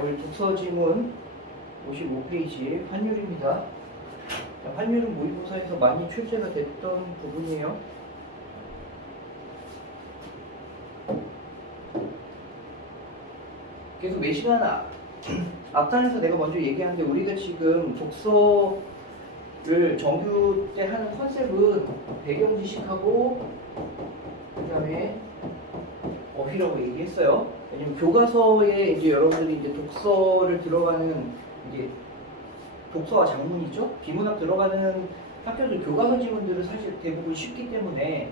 오늘 독서 지문 55페이지 환율입니다. 자, 환율은 모의고사에서 많이 출제가 됐던 부분이에요. 계속 몇 시간 앞단에서 내가 먼저 얘기하는데 우리가 지금 독서를 정규 때 하는 컨셉은 배경 지식하고 그 다음에 어휘라고 얘기했어요. 왜냐면 교과서에 이제 여러분들이 이제 독서를 들어가는 이제 독서와 작문이죠. 비문학 들어가는 학교들 교과서 지문들은 사실 대부분 쉽기 때문에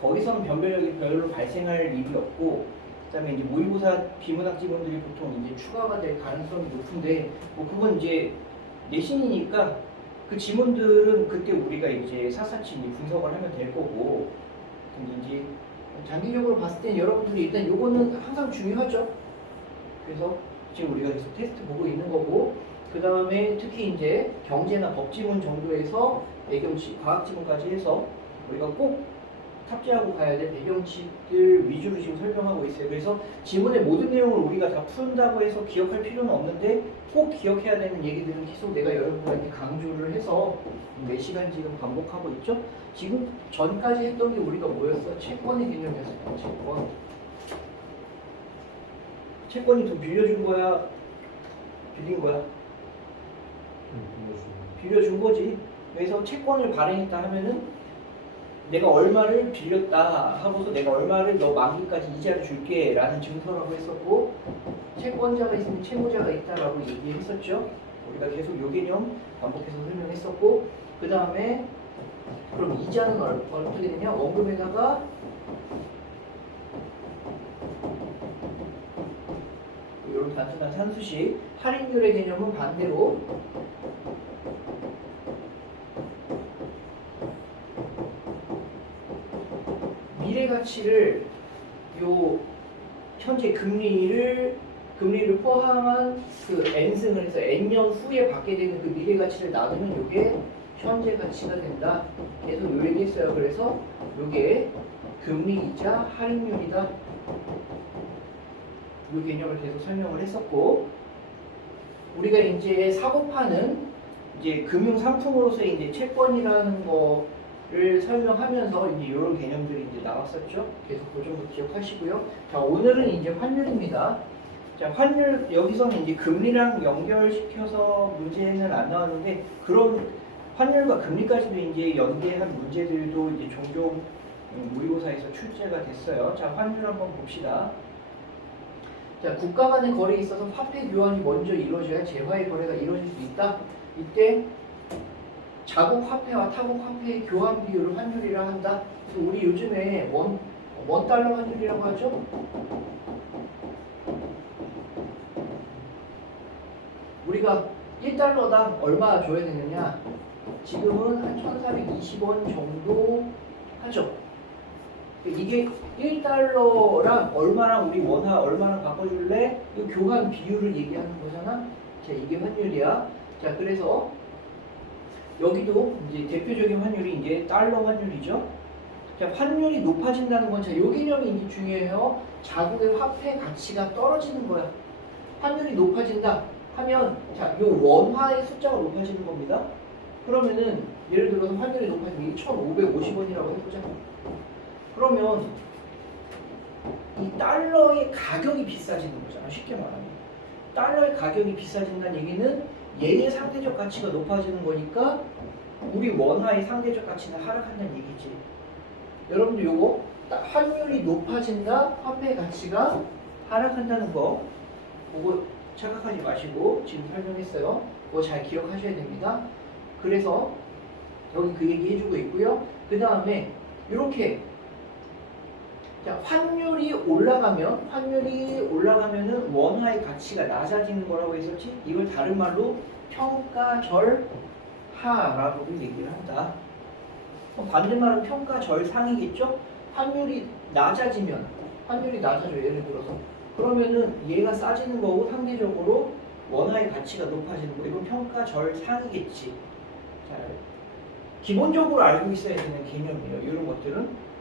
거기서는 변별력이 별로 발생할 일이 없고, 그다음에 이제 모의고사 비문학 지문들이 보통 이제 추가가 될 가능성이 높은데, 뭐 그건 이제 내신이니까 그 지문들은 그때 우리가 이제 샅샅이 분석을 하면 될 거고, 근데 이제 장기적으로 봤을 때 여러분들이 일단 요거는 항상 중요하죠. 그래서 지금 우리가 계속 테스트 보고 있는 거고, 그 다음에 특히 이제 경제나 법지문 정도에서 배경식, 과학지문까지 해서 우리가 꼭 탑재하고 가야 될 배경식들 위주로 지금 설명하고 있어요. 그래서 지문의 모든 내용을 우리가 다 푼다고 해서 기억할 필요는 없는데 꼭 기억해야 되는 얘기들은 계속 내가 여러분들한테 강조를 해서 몇 시간 지금 반복하고 있죠. 지금 전까지 했던 게 우리가 뭐였어? 채권의 개념이었어요. 채권. 채권이 돈 빌려준 거야? 빌린 거야? 빌려준 거지. 그래서 채권을 발행했다 하면은 내가 얼마를 빌렸다 하고서 내가 얼마를 너 만기까지 이자를 줄게 라는 증서라고 했었고, 채권자가 있으면 채무자가 있다라고 얘기했었죠. 우리가 계속 요 개념 반복해서 설명했었고, 그 다음에 그럼 이자는 어떻게 되냐? 원금에다가 이런 단순한 산수식, 할인율의 개념은 반대로 미래 가치를 요 현재 금리를 포함한 그 n승을 해서 n년 후에 받게 되는 그 미래 가치를 나누면 요게 현재 가치가 된다. 계속 요 얘기했어요. 그래서 요게 금리이자 할인율이다. 요 개념을 계속 설명을 했었고, 우리가 이제 사고파는 이제 금융 상품으로서의 이제 채권이라는 거를 설명하면서 이제 이런 개념들이 이제 나왔었죠. 계속 그 정도 기억하시고요. 자, 오늘은 이제 환율입니다. 자, 환율 여기서는 이제 금리랑 연결시켜서 문제는 안 나왔는데, 그런 환율과 금리까지도 이제 연계한 문제들도 이제 종종 모의고사에서 출제가 됐어요. 자, 환율 한번 봅시다. 자, 국가 간의 거래에 있어서 화폐 교환이 먼저 이루어져야 재화의 거래가 이루어질 수 있다. 이때 자국 화폐와 타국 화폐의 교환 비율을 환율이라 한다. 그래서 우리 요즘에 원 달러 환율이라고 하죠. 우리가 1달러당 얼마 줘야 되느냐? 지금은 한 1420원 정도 하죠. 이게 1달러랑 얼마랑 우리 원화 얼마랑 바꿔줄래? 이 교환 비율을 얘기하는 거잖아. 자, 이게 환율이야. 자, 그래서 여기도 이제 대표적인 환율이 이제 달러 환율이죠. 자, 환율이 높아진다는 건, 자, 요 개념이 이제 중요해요. 자국의 화폐 가치가 떨어지는 거야. 환율이 높아진다 하면, 자, 요 원화의 숫자가 높아지는 겁니다. 그러면은 예를 들어서 환율이 높아지면 1,550원이라고 해보자. 그러면 이 달러의 가격이 비싸지는 거잖아. 쉽게 말하면 달러의 가격이 비싸진다는 얘기는 얘의 상대적 가치가 높아지는 거니까 우리 원화의 상대적 가치는 하락한다는 얘기지. 여러분들 요거 환율이 높아진다, 화폐의 가치가 하락한다는 거 그거 착각하지 마시고 지금 설명했어요. 그거 잘 기억하셔야 됩니다. 그래서 여기 그 얘기 해주고 있고요. 그 다음에 이렇게, 자, 환율이 올라가면은 원화의 가치가 낮아지는 거라고 했었지. 이걸 다른 말로 평가절하라고 얘기를 한다. 반대말은 평가절상이겠죠. 환율이 낮아져. 예를 들어서 그러면은 얘가 싸지는 거고 상대적으로 원화의 가치가 높아지는 거. 이건 평가절상이겠지. 자, 기본적으로 알고 있어야 되는 개념이에요. 이런 것들은.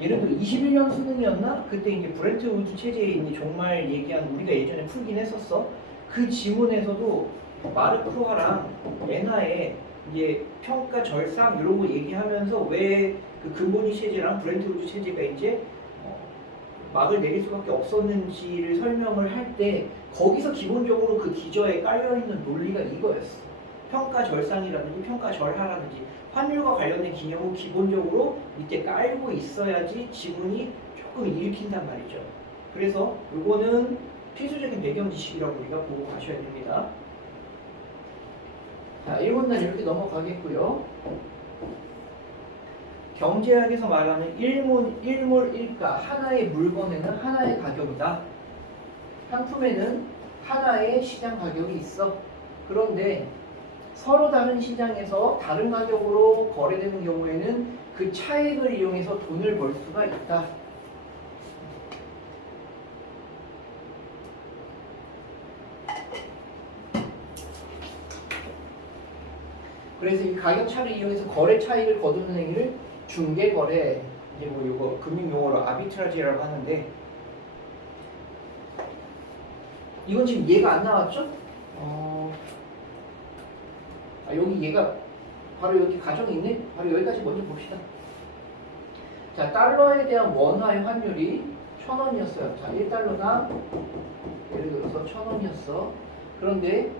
예를 들어 21년 수능이었나? 그때 이제 브렌트 우드 체제에 이제 종말 얘기한 우리가 예전에 풀긴 했었어. 그 지문에서도 마르크 프로하랑 엔하의 이제 평가 절상 이런 거 얘기하면서 왜 그 근본위 체제랑 브렌트 우드 체제가 이제 막을 내릴 수밖에 없었는지를 설명을 할 때 거기서 기본적으로 그 기저에 깔려있는 논리가 이거였어. 평가 절상이라든지 평가 절하라든지 환율과 관련된 기념은 기본적으로 밑에 깔고 있어야지 지문이 조금 읽힌단 말이죠. 그래서 이거는 필수적인 배경 지식이라고 우리가 보고 가셔야 됩니다. 자, 1문단 이렇게 넘어가겠고요. 경제학에서 말하는 일물일가, 하나의 물건에는 하나의 가격이다. 상품에는 하나의 시장 가격이 있어. 그런데 서로 다른 시장에서 다른 가격으로 거래되는 경우에는 그 차익을 이용해서 돈을 벌 수가 있다. 그래서 이 가격 차를 이용해서 거래 차익을 거두는 행위를 중개 거래, 이제 뭐 이거 금융 용어로 아비트라지라고 하는데, 이건 지금 얘가 안 나왔죠? 여기 얘가 바로 여기 가정이 있네. 바로 여기까지 먼저 봅시다. 자, 달러에 대한 원화의 환율이 1,000원이었어요. 자, 1달러당 예를 들어서 1,000원이었어. 그런데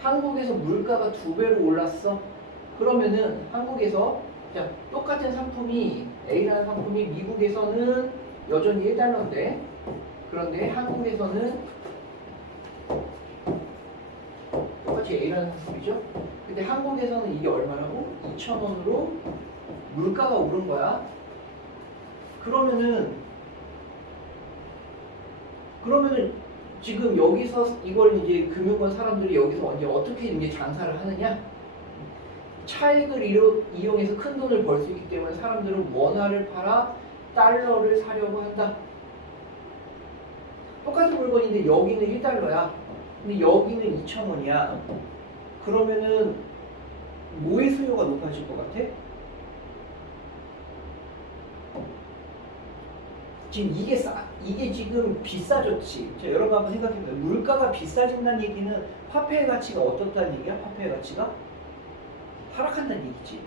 한국에서 물가가 2배로 올랐어. 그러면은 한국에서 자, 똑같은 상품이 A라는 상품이 미국에서는 여전히 1달러인데, 그런데 한국에서는 똑같이 A라는 상품이죠. 근데 한국에서는 이게 얼마라고? 2,000원으로 물가가 오른 거야. 그러면은 지금 여기서 이걸 이제 금융권 사람들이 여기서 이제 어떻게 이제 장사를 하느냐? 차익을 이용해서 큰 돈을 벌 수 있기 때문에 사람들은 원화를 팔아 달러를 사려고 한다. 똑같은 물건인데 여기는 1달러야. 근데 여기는 2,000원이야. 그러면은 뭐의 수요가 높아질 것 같아? 지금 이게 지금 비싸졌지. 자, 여러분 한번 생각해보세요. 물가가 비싸진다는 얘기는 화폐의 가치가 어떻다는 얘기야? 화폐의 가치가 하락한다는 얘기지.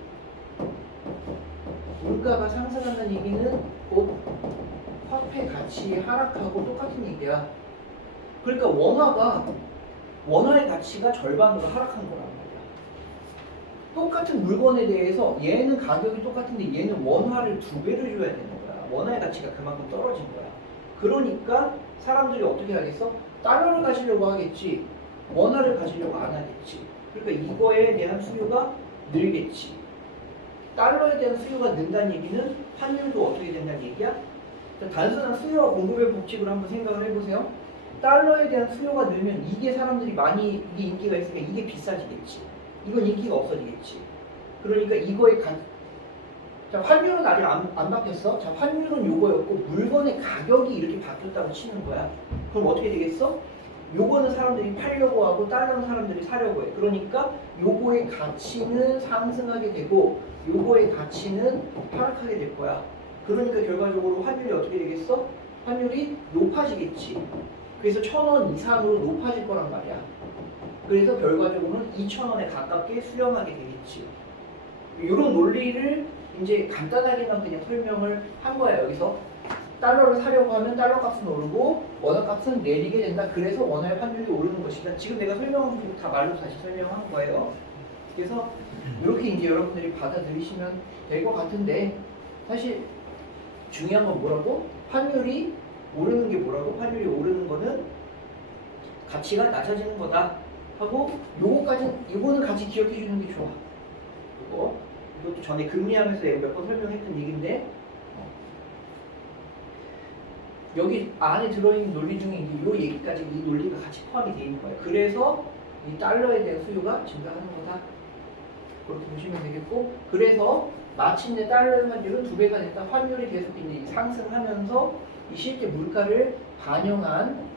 물가가 상승한다는 얘기는 곧 화폐 가치 하락하고 똑같은 얘기야. 그러니까 원화의 가치가 절반으로 하락한 거란 말이야. 똑같은 물건에 대해서 얘는 가격이 똑같은데 얘는 원화를 2배를 줘야 되는 거야. 원화의 가치가 그만큼 떨어진 거야. 그러니까 사람들이 어떻게 하겠어? 달러를 가지려고 하겠지. 원화를 가지려고 안 하겠지. 그러니까 이거에 대한 수요가 늘겠지. 달러에 대한 수요가 는다는 얘기는 환율도 어떻게 된다는 얘기야? 단순한 수요와 공급의 법칙으로 한번 생각을 해보세요. 달러에 대한 수요가 늘면 이게 사람들이 많이 이게 인기가 있으면 이게 비싸지겠지. 이건 인기가 없어지겠지. 그러니까 이거의 자, 환율은 아직 안 바뀌었어. 자, 환율은 요거였고 물건의 가격이 이렇게 바뀌었다고 치는 거야. 그럼 어떻게 되겠어? 요거는 사람들이 팔려고 하고 다른 사람들이 사려고 해. 그러니까 요거의 가치는 상승하게 되고 요거의 가치는 하락하게 될 거야. 그러니까 결과적으로 환율이 어떻게 되겠어? 환율이 높아지겠지. 그래서 1,000원 이상으로 높아질 거란 말이야. 그래서 결과적으로는 2,000원에 가깝게 수렴하게 되겠지. 이런 논리를 이제 간단하게만 그냥 설명을 한 거야. 여기서 달러를 사려고 하면 달러 값은 오르고 원화 값은 내리게 된다. 그래서 원화의 환율이 오르는 것이다. 지금 내가 설명한 거 다 말로 다시 설명한 거예요. 그래서 이렇게 이제 여러분들이 받아들이시면 될 것 같은데, 사실 중요한 건 뭐라고? 환율이 오르는 게 뭐라고? 환율이 오르는 거는 가치가 낮아지는 거다 하고, 요거는 같이 기억해 주는 게 좋아. 이것도 전에 금리하면서 몇 번 설명했던 얘기인데, 여기 안에 들어있는 논리 중에 이제 이 얘기까지 이 논리가 같이 포함이 되어 있는 거예요. 그래서 이 달러에 대한 수요가 증가하는 거다. 그렇게 보시면 되겠고, 그래서 마침내 달러의 환율은 2배가 됐다. 환율이 계속 이제 상승하면서 이 실제 물가를 반영한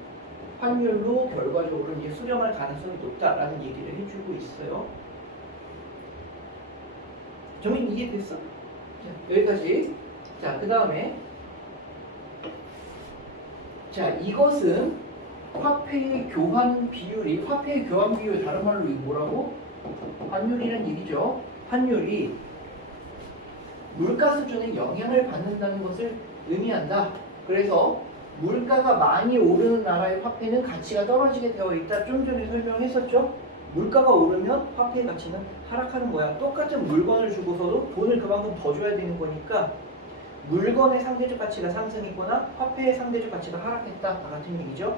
환율로 결과적으로 이제 수렴할 가능성이 높다라는 얘기를 해주고 있어요. 정인 이해됐어? 자, 여기까지. 자, 그 다음에 자, 이것은 화폐의 교환 비율이 다른 말로 이거 뭐라고? 환율이란 얘기죠. 환율이 물가 수준에 영향을 받는다는 것을 의미한다. 그래서 물가가 많이 오르는 나라의 화폐는 가치가 떨어지게 되어 있다. 좀 전에 설명했었죠. 물가가 오르면 화폐의 가치는 하락하는 거야. 똑같은 물건을 주고서도 돈을 그만큼 더 줘야 되는 거니까 물건의 상대적 가치가 상승했거나 화폐의 상대적 가치가 하락했다 같은 얘기죠.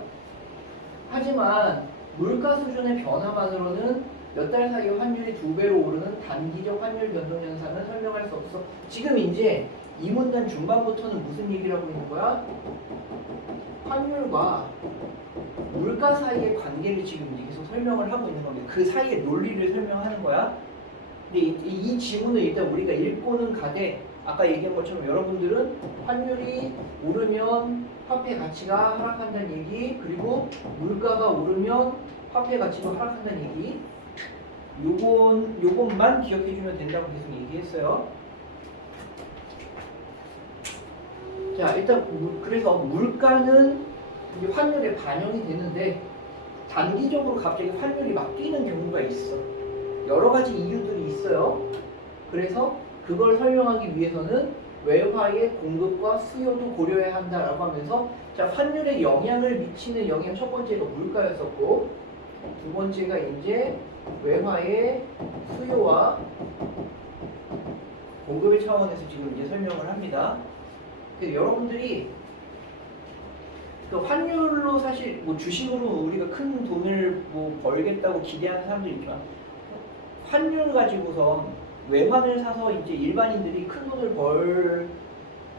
하지만 물가 수준의 변화만으로는 몇 달 사이 환율이 2배로 오르는 단기적 환율 변동 현상을 설명할 수 없어. 지금 이제 이 문단 중반부터는 무슨 얘기를 하고 있는 거야? 환율과 물가 사이의 관계를 지금 이제 계속 설명을 하고 있는 겁니다. 그 사이의 논리를 설명하는 거야. 근데 이 지문을 일단 우리가 읽고는 가되 아까 얘기한 것처럼 여러분들은 환율이 오르면 화폐 가치가 하락한다는 얘기, 그리고 물가가 오르면 화폐 가치가 하락한다는 얘기, 요것만 기억해주면 된다고 계속 얘기했어요. 자, 일단 그래서 물가는 이제 환율에 반영이 되는데 단기적으로 갑자기 환율이 막 뛰는 경우가 있어. 여러 가지 이유들이 있어요. 그래서 그걸 설명하기 위해서는 외화의 공급과 수요도 고려해야 한다라고 하면서 자, 환율에 영향을 미치는 영향 첫 번째가 물가였었고 두 번째가 이제 외화의 수요와 공급의 차원에서 지금 이제 설명을 합니다. 그래서 여러분들이 그 환율로 사실 뭐 주식으로 우리가 큰 돈을 뭐 벌겠다고 기대하는 사람도 있지만 환율 가지고서 외환을 사서 이제 일반인들이 큰 돈을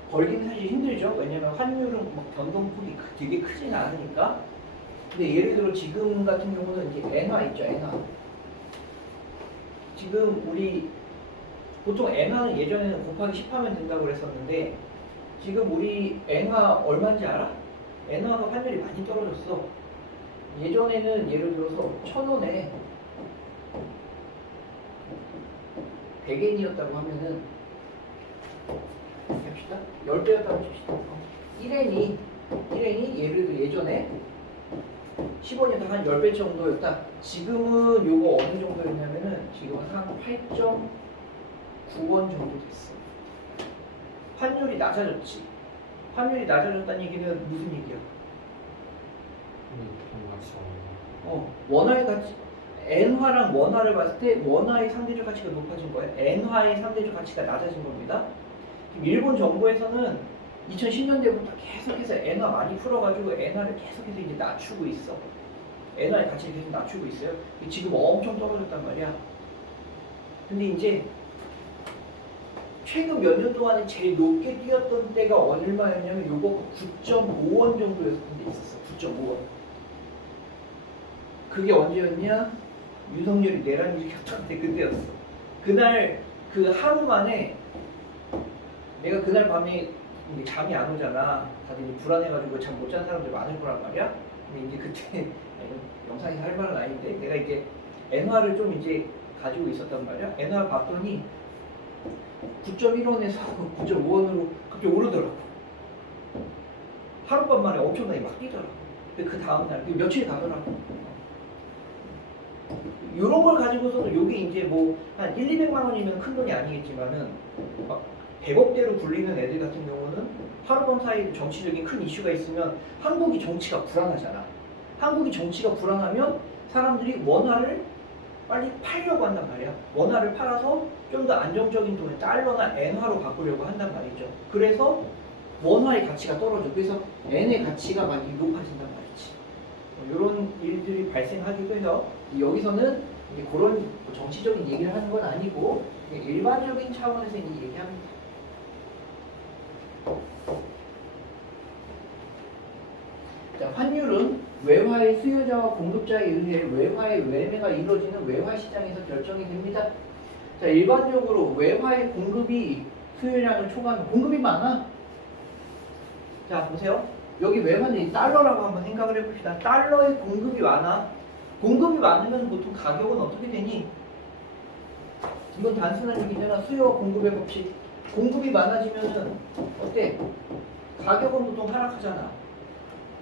벌기는 사실 힘들죠. 왜냐면 환율은 막 변동폭이 되게 크진 않으니까. 근데 예를 들어 지금 같은 경우는 이제 엔화 있죠, 엔화. 지금 우리 보통 엔화는 예전에는 곱하기 10하면 된다고 그랬었는데 지금 우리 엔화 얼마인지 알아? 엔화가 환율이 많이 떨어졌어. 예전에는 예를 들어서 1,000원에 100엔이었다고 하면은 합시다. 10배였다고 칩시다. 1엔이 예를 들어 예전에 10원이었다 한 10배 정도였다. 지금은 요거 어느 정도였냐면은 지금은 한 8.9원 정도 됐어. 환율이 낮아졌지. 환율이 낮아졌다는 얘기는 무슨 얘기야? 원화의 가치, 엔화랑 원화를 봤을 때 원화의 상대적 가치가 높아진 거예요. 엔화의 상대적 가치가 낮아진 겁니다. 일본 정부에서는 2010년대부터 계속해서 엔화 많이 풀어가지고 엔화를 계속해서 이제 낮추고 있어. 엔화의 가치를 계속 낮추고 있어요. 지금 엄청 떨어졌단 말이야. 근데 이제 최근 몇 년 동안에 제일 높게 뛰었던 때가 얼마였냐면 요거 9.5원 정도였을 때 있었어. 9.5원. 그게 언제였냐? 윤석열이 내란 일으켰던 때 그때였어. 그날 그 하루 만에 내가 그날 밤에 잠이 안 오잖아. 다들 불안해가지고 잠 못 잔 사람들 많을 거란 말이야. 근데 이제 그때 영상에서 할 말은 아닌데 내가 이제 엔화를 좀 이제 가지고 있었단 말이야. 엔화 봤더니 9.1원에서 9.5원으로 갑자기 오르더라고. 하룻밤 만에 엄청나게 막 뛰더라고. 근데 그 다음날 며칠 가더라고. 이런 걸 가지고서도 요게 이제 뭐 한 1, 200만 원이면 큰 돈이 아니겠지만은 막 100억대로 굴리는 애들 같은 경우는 하룻밤 사이에 정치적인 큰 이슈가 있으면 한국이 정치가 불안하잖아. 한국이 정치가 불안하면 사람들이 원화를 빨리 팔려고 한단 말이야. 원화를 팔아서 좀 더 안정적인 돈을 달러나 엔화로 바꾸려고 한단 말이죠. 그래서 원화의 가치가 떨어져. 그래서 엔의 가치가 많이 높아진단 말이지. 이런 일들이 발생하기도 해서 여기서는 이제 그런 정치적인 얘기를 하는 건 아니고 일반적인 차원에서 이 얘기합니다. 자, 환율은 외화의 수요자와 공급자에 의해 외화의 매매가 이루어지는 외화 시장에서 결정이 됩니다. 자, 일반적으로 외화의 공급이 수요량을 초과하면 공급이 많아. 자, 보세요. 여기 외화는 달러라고 한번 생각을 해봅시다. 달러의 공급이 많아. 공급이 많으면 보통 가격은 어떻게 되니? 이건 단순한 얘기잖아. 수요와 공급의 법칙. 공급이 많아지면은 어때? 가격은 보통 하락하잖아.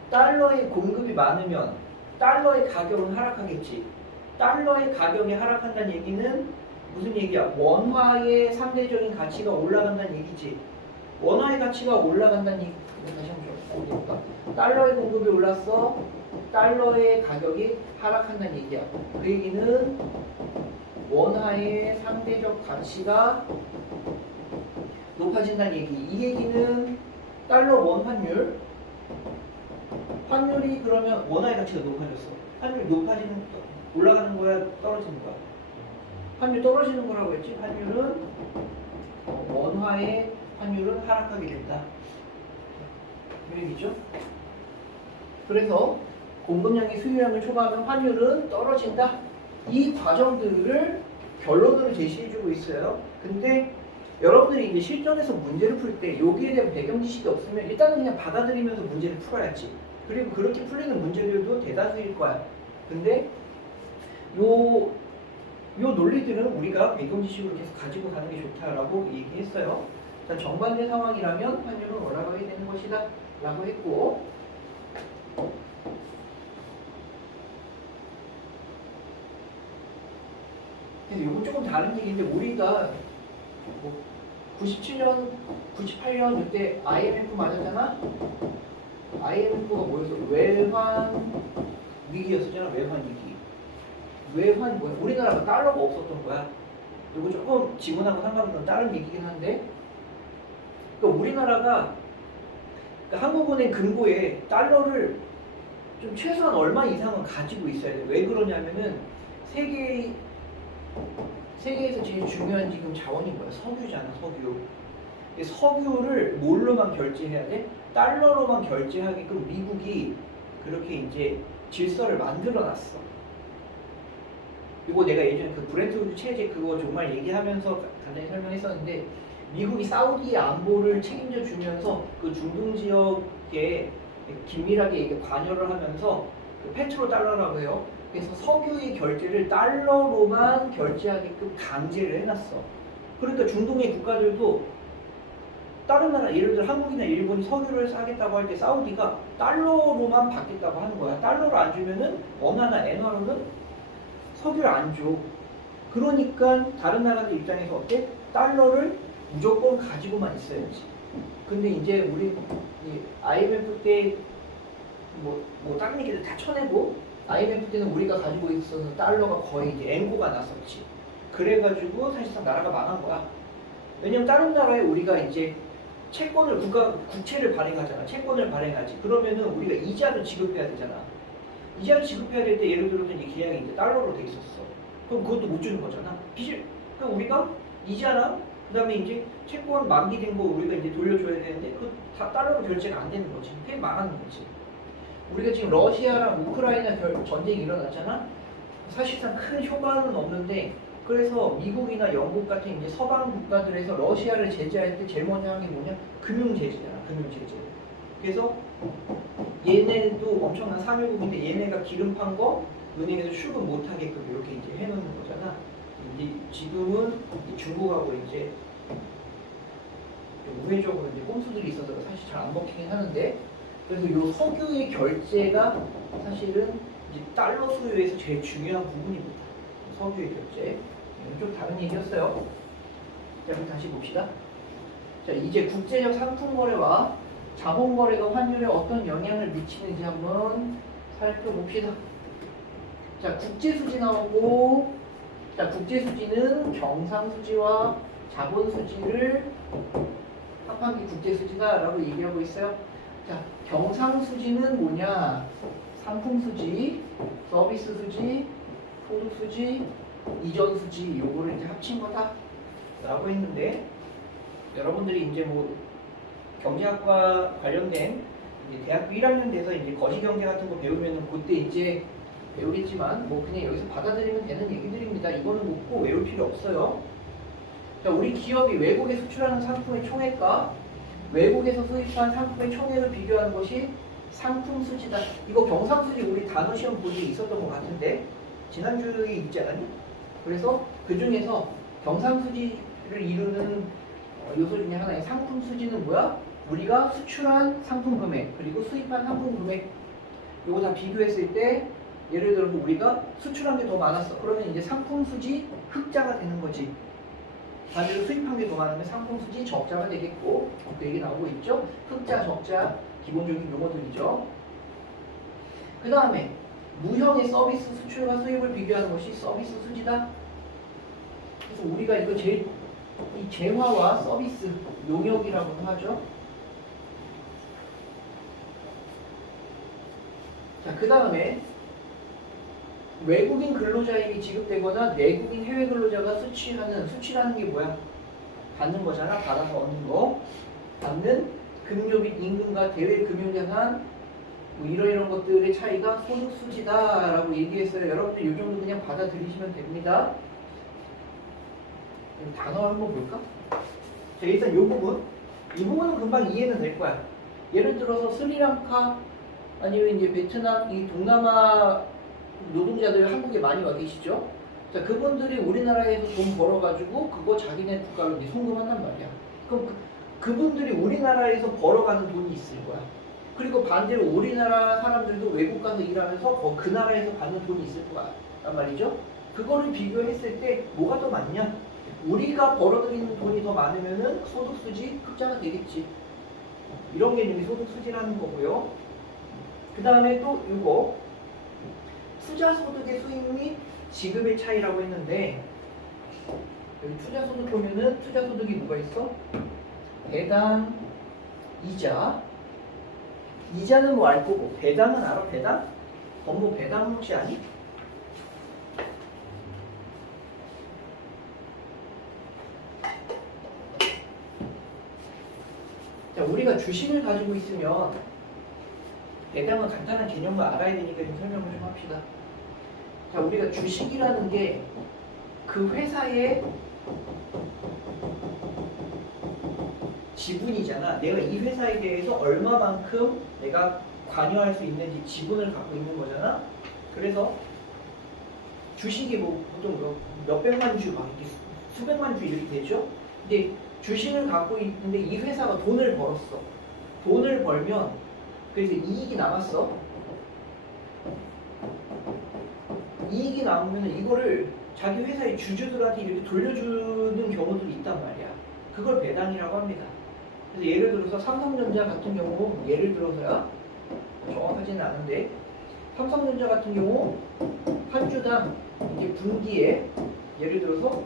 달러의 공급이 많으면 달러의 가격은 하락하겠지. 달러의 가격이 하락한다는 얘기는 무슨 얘기야? 원화의 상대적인 가치가 올라간다는 얘기지. 원화의 가치가 올라간다는 얘기. 다시 한번 볼까? 달러의 공급이 올랐어. 달러의 가격이 하락한다는 얘기야. 그 얘기는 원화의 상대적 가치가 높아진다는 얘기. 이 얘기는 달러 원 환율이 그러면 원화의 가치가 높아졌어. 환율이 높아지는 올라가는 거야, 떨어지는 거야? 환율 떨어지는 거라고 했지. 환율은 원화의 환율은 하락하게 된다. 이 얘기죠. 그래서 공급량이 수요량을 초과하면 환율은 떨어진다. 이 과정들을 결론으로 제시해주고 있어요. 근데 여러분들이 이제 실전에서 문제를 풀 때 여기에 대한 배경 지식이 없으면 일단은 그냥 받아들이면서 문제를 풀어야지. 그리고 그렇게 풀리는 문제들도 대다수일 거야. 근데 요 논리들은 우리가 배경 지식으로 계속 가지고 가는 게 좋다라고 얘기했어요. 자, 정반대 상황이라면 환율은 올라가게 되는 것이다 라고 했고, 근데 이건 조금 다른 얘기인데 우리가 뭐 97년, 98년 이때 IMF 맞았잖아? IMF가 뭐였어? 외환 위기였었잖아. 외환 위기. 외환이 뭐야? 우리나라가 달러가 없었던 거야. 이거 조금 지문하고 상관없는 다른 얘기긴 한데, 그러니까 우리나라가 그러니까 한국은행 금고에 달러를 좀 최소한 얼마 이상은 가지고 있어야 돼. 왜 그러냐면은 세계에서 제일 중요한 지금 자원이 뭐야? 석유잖아, 석유. 석유를 뭘로만 결제해야 돼? 달러로만 결제하게끔 미국이 그렇게 이제 질서를 만들어놨어. 이거 내가 예전에 그 브렌트 우드 체제 그거 정말 얘기하면서 간단히 설명했었는데, 미국이 사우디의 안보를 책임져 주면서 그 중동 지역에 긴밀하게 이게 관여를 하면서 그 페트로 달러라고 해요. 그래서 석유의 결제를 달러로만 결제하게끔 강제를 해놨어. 그러니까 중동의 국가들도 다른 나라, 예를 들어 한국이나 일본이 석유를 사겠다고 할 때 사우디가 달러로만 받겠다고 하는 거야. 달러를 안 주면은 원화나 엔화로는 석유를 안 줘. 그러니까 다른 나라들 입장에서 어때? 달러를 무조건 가지고만 있어야지. 근데 이제 우리 IMF 때 뭐 다른 얘기들 다 쳐내고, IMF 때는 우리가 가지고 있었던 달러가 거의 이제 앵고가 났었지. 그래가지고 사실상 나라가 망한 거야. 왜냐면 다른 나라에 우리가 이제 채권을 국채를 발행하잖아. 채권을 발행하지. 그러면은 우리가 이자를 지급해야 되잖아. 이자를 지급해야 될 때 예를 들어서 이제 계약이 이제 달러로 돼 있었어. 그럼 그것도 못 주는 거잖아. 그럼 우리가 이자랑 그다음에 이제 채권 만기된 거 우리가 이제 돌려줘야 되는데 그 다 달러로 결제가 안 되는 거지. 그게 망하는 거지. 우리가 지금 러시아랑 우크라이나 전쟁이 일어났잖아. 사실상 큰 효과는 없는데, 그래서 미국이나 영국 같은 이제 서방 국가들에서 러시아를 제재할 때 제일 먼저 하는 게 뭐냐? 금융 제재잖아. 금융 제재. 그래서 얘네도 엄청난 산유국인데 얘네가 기름 판 거 은행에서 출금 못 하게끔 이렇게 이제 해놓는 거잖아. 이제 지금은 중국하고 이제 우회적으로 이제 꼼수들이 있어서 사실 잘 안 먹히긴 하는데, 그래서 이 석유의 결제가 사실은 이제 달러 수요에서 제일 중요한 부분입니다. 석유의 결제. 이건 좀 다른 얘기였어요. 자, 그럼 다시 봅시다. 자, 이제 국제적 상품 거래와 자본 거래가 환율에 어떤 영향을 미치는지 한번 살펴봅시다. 자, 국제 수지 나오고, 자, 국제 수지는 경상 수지와 자본 수지를 합한 게 국제 수지다라고 얘기하고 있어요. 자, 경상 수지는 뭐냐? 상품 수지, 서비스 수지, 소득 수지, 이전 수지, 요거를 이제 합친 거다라고 했는데, 여러분들이 이제 뭐 경제학과 관련된 이제 대학교 1학년 돼서 이제 거시경제 같은 거 배우면은 그때 이제 배우겠지만 뭐 그냥 여기서 받아들이면 되는 얘기들입니다. 이거는 뭐 꼭 외울 필요 없어요. 자, 우리 기업이 외국에 수출하는 상품의 총액과 외국에서 수입한 상품의 총액을 비교하는 것이 상품 수지다. 이거 경상 수지 우리 단어 시험 볼 때 있었던 것 같은데 지난주에 있지 않았니? 그래서 그 중에서 경상 수지를 이루는 요소 중에 하나의 상품 수지는 뭐야? 우리가 수출한 상품 금액 그리고 수입한 상품 금액 요거 다 비교했을 때 예를 들어서 우리가 수출한 게 더 많았어. 그러면 이제 상품 수지 흑자가 되는 거지. 반대로 수입한 게 더 많으면 상품 수지 적자가 되겠고 그 얘기 나오고 있죠. 흑자, 적자 기본적인 용어들이죠. 그 다음에 무형의 서비스 수출과 수입을 비교하는 것이 서비스 수지다. 그래서 우리가 이거 제일 이 재화와 서비스 용역이라고 하죠. 자, 그 다음에 외국인 근로자에게 지급되거나 내국인 해외 근로자가 수취라는 게 뭐야? 받는 거잖아. 받아서 얻는 거. 받는 급료 및 임금과 대외 금융자산 뭐 이런 것들의 차이가 소득수지다라고 얘기했어요. 여러분들 이 정도 그냥 받아들이시면 됩니다. 단어 한번 볼까? 자, 일단 이 부분은 금방 이해는 될 거야. 예를 들어서 스리랑카 아니면 이제 베트남, 이 동남아 노동자들 한국에 많이 와 계시죠? 자, 그분들이 우리나라에서 돈 벌어가지고 그거 자기네 국가로 이제 송금한단 말이야. 그럼 그분들이 우리나라에서 벌어가는 돈이 있을 거야. 그리고 반대로 우리나라 사람들도 외국 가서 일하면서 그 나라에서 받는 돈이 있을 거야. 란 말이죠. 그거를 비교했을 때 뭐가 더 많냐? 우리가 벌어들이는 돈이 더 많으면은 소득수지 흑자가 되겠지. 이런 개념이 소득수지라는 거고요. 그 다음에 또 이거 투자소득의 수익 및 지급의 차이라고 했는데 여기 투자소득 보면은 투자소득이 뭐가 있어? 배당, 이자. 이자는 뭐 알 거고 배당은 알아? 배당? 업무 배당 혹시 아니? 자, 우리가 주식을 가지고 있으면 배당은 간단한 개념을 알아야 되니까 좀 설명을 좀 합시다. 자, 우리가 주식이라는 게 그 회사의 지분이잖아. 내가 이 회사에 대해서 얼마만큼 내가 관여할 수 있는지 지분을 갖고 있는 거잖아. 그래서 주식이 뭐 보통 몇백만 주, 막 이렇게 수백만 주 이렇게 되죠. 근데 주식을 갖고 있는데 이 회사가 돈을 벌었어. 돈을 벌면 그래서 이익이 남았어. 이익이 남으면 이거를 자기 회사의 주주들한테 이렇게 돌려주는 경우도 있단 말이야. 그걸 배당이라고 합니다. 그래서 예를 들어서 삼성전자 같은 경우 예를 들어서야 정확하지는 않은데 삼성전자 같은 경우 한 주당 이게 분기에 예를 들어서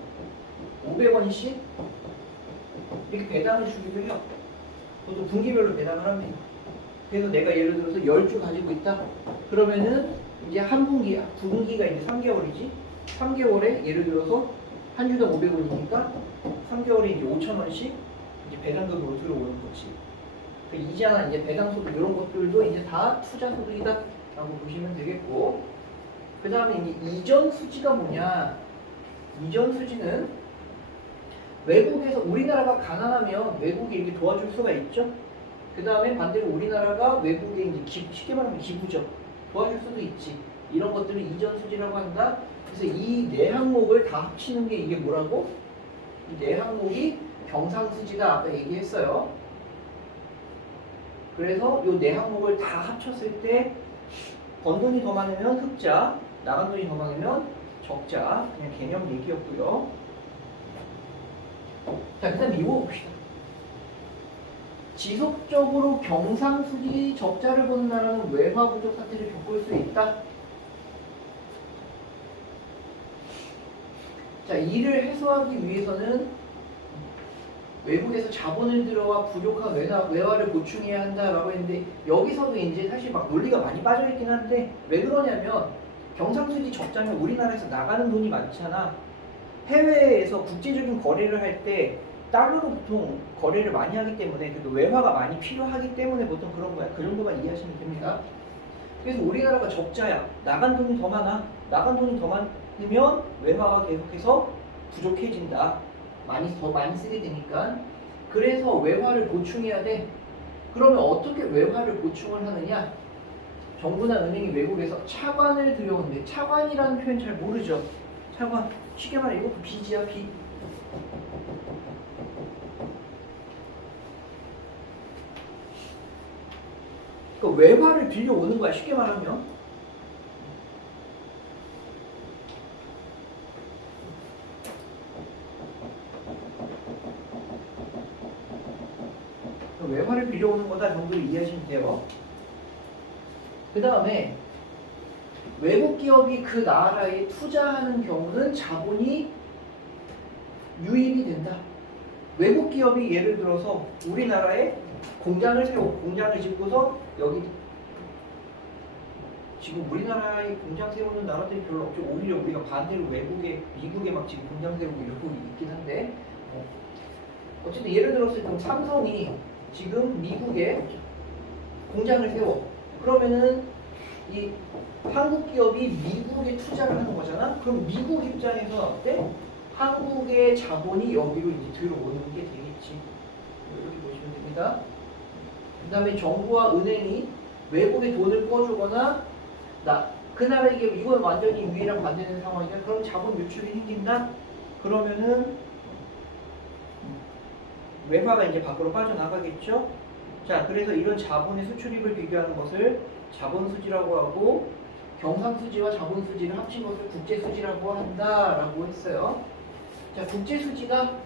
500원씩 이렇게 배당을 주기도 해요. 그것도 분기별로 배당을 합니다. 그래서 내가 예를 들어서 10주 가지고 있다. 그러면은 이제 한 분기가 이제 3개월이지. 3개월에 예를 들어서 한 주당 500원이니까 3개월에 이제 5,000원씩 이제 배당금으로 들어오는 거지. 그 이자나 이제 배당소득 이런 것들도 이제 다 투자소득이다라고 보시면 되겠고. 그 다음에 이제 이전 수지가 뭐냐? 이전 수지는 외국에서 우리나라가 가난하면 외국이 이렇게 도와줄 수가 있죠. 그 다음에 반대로 우리나라가 외국에 이제 쉽게 말하면 기부죠. 도와줄 수도 있지. 이런 것들을 이전 수지라고 한다. 그래서 이 네 항목을 다 합치는 게 이게 뭐라고? 이 네 항목이 경상수지다. 아까 얘기했어요. 그래서 이 네 항목을 다 합쳤을 때 번 돈이 더 많으면 흑자, 나간 돈이 더 많으면 적자. 그냥 개념 얘기였고요. 자, 그 다음에 이거 봅시다. 지속적으로 경상수지 적자를 보는 나라는 외화 부족 사태를 겪을 수 있다. 자, 이를 해소하기 위해서는 외국에서 자본을 들어와 부족한 외화를 보충해야 한다라고 했는데 여기서도 이제 사실 막 논리가 많이 빠져있긴 한데 왜 그러냐면 경상수지 적자면 우리나라에서 나가는 돈이 많잖아. 해외에서 국제적인 거래를 할 때 달러로 보통 거래를 많이 하기 때문에 그래도 외화가 많이 필요하기 때문에 보통 그런 거야. 그 정도만 이해하시면 됩니다. 그래서 우리나라가 적자야. 나간 돈이 더 많아. 나간 돈이 더 많으면 외화가 계속해서 부족해진다. 더 많이 쓰게 되니까. 그래서 외화를 보충해야 돼. 그러면 어떻게 외화를 보충을 하느냐? 정부나 은행이 외국에서 차관을 들여오는데 차관이라는 표현 잘 모르죠? 차관. 쉽게 말해 이것도 빚이야, 빚. 그 외화를 빌려오는 거야, 쉽게 말하면. 그 외화를 빌려오는 거다 정도로 이해하시면 돼요. 그 다음에 외국 기업이 그 나라에 투자하는 경우는 자본이 유입이 된다. 외국 기업이 예를 들어서 우리나라에 공장을 세우고 공장을 짓고서 여기 지금 우리나라에 공장 세우는 나라들이 별로 없죠. 오히려 우리가 반대로 외국에 미국에 막 지금 공장 세우고 이러고 있긴 한데 어쨌든 예를 들었을 때 삼성이 지금 미국에 공장을 세워. 그러면은 이 한국 기업이 미국에 투자를 하는 거잖아. 그럼 미국 입장에서 어때? 한국의 자본이 여기로 이제 들어오는 게 되겠지. 이렇게 보시면 됩니다. 그 다음에 정부와 은행이 외국에 돈을 꿔주거나 그 나라의 기업 이건 완전히 위에랑 반대되는 상황이다. 그럼 자본 유출이 생긴다. 그러면은 외화가 이제 밖으로 빠져나가겠죠. 자, 그래서 이런 자본의 수출입을 비교하는 것을 자본수지라고 하고 경상수지와 자본수지를 합친 것을 국제수지라고 한다라고 했어요. 자, 국제수지가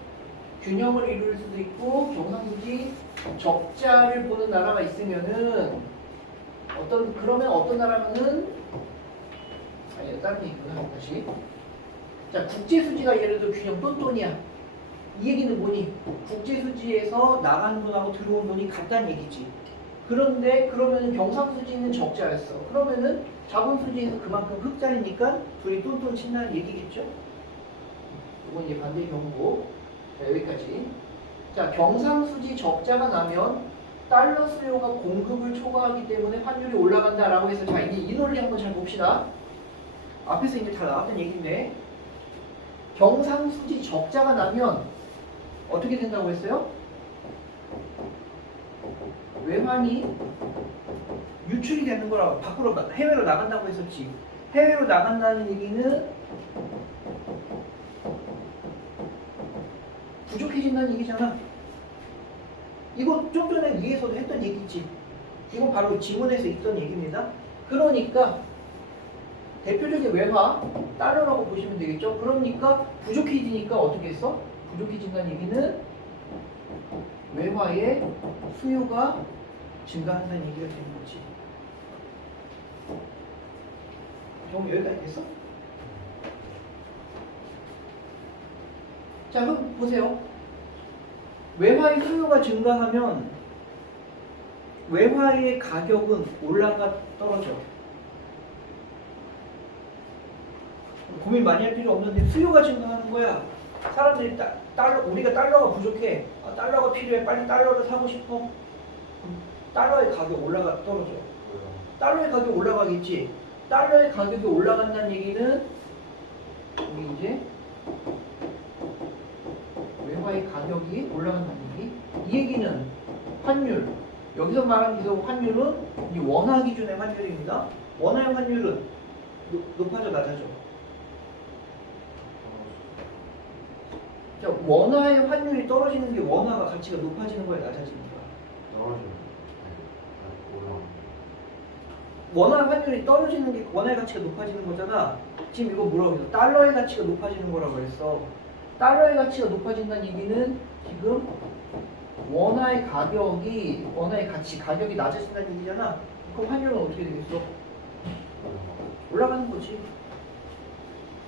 균형을 이룰 수도 있고 경상수지 적자를 보는 나라가 있으면은 그러면 어떤 나라면은 아니 다른 얘기구나 다시. 자, 국제수지가 예를 들어 균형 똔똔이야. 이 얘기는 뭐니? 국제수지에서 나가는 돈하고 들어온 돈이 같다는 얘기지. 그런데 그러면은 경상수지는 적자였어. 그러면은 자본수지에서 그만큼 흑자이니까 둘이 똔똔 친다는 얘기겠죠? 이건 이제 반대 경우고. 자, 여기까지. 자, 경상수지 적자가 나면 달러 수요가 공급을 초과하기 때문에 환율이 올라간다라고 해서 자, 이제 이 논리 한번 잘 봅시다. 앞에서 이제 다 나왔던 얘기인데 경상수지 적자가 나면 어떻게 된다고 했어요? 외환이 유출이 되는 거라고 밖으로 해외로 나간다고 했었지. 해외로 나간다는 얘기는 부족해진다는 얘기잖아. 이거 좀 전에 위에서도 했던 얘기지. 이건 바로 지문에서 있던 얘기입니다. 그러니까 대표적인 외화 달러라고 보시면 되겠죠. 그러니까 부족해지니까 어떻게 했어? 부족해진다는 얘기는 외화의 수요가 증가한다는 얘기가 되는 거지. 그럼 여기까지 됐어? 자, 그럼 보세요. 외화의 수요가 증가하면 외화의 가격은 올라가 떨어져. 고민 많이 할 필요 없는데 수요가 증가하는 거야. 사람들이 우리가 달러가 부족해. 달러가 필요해. 빨리 달러를 사고 싶어. 달러의 가격 올라가 떨어져. 달러의 가격 올라가겠지. 달러의 가격이 올라간다는 얘기는 여기 이제 외화의 가격이 올라간다는 얘기. 이 얘기는 환율. 여기서 말하는 환율은 이 원화 기준의 환율입니다. 원화의 환율은 높아져 낮아져. 자, 원화의 환율이 떨어지는 게 원화가 가치가 높아지는 거야, 낮아지는 거야? 떨어져요. 원화 환율이 떨어지는 게 원화의 가치가 높아지는 거잖아. 지금 이거 뭐라고 했어? 달러의 가치가 높아지는 거라고 했어. 달러의 가치가 높아진다는 얘기는 지금 원화의 가격이 낮아진다는 얘기잖아. 그럼 환율은 어떻게 되겠어? 올라가는 거지.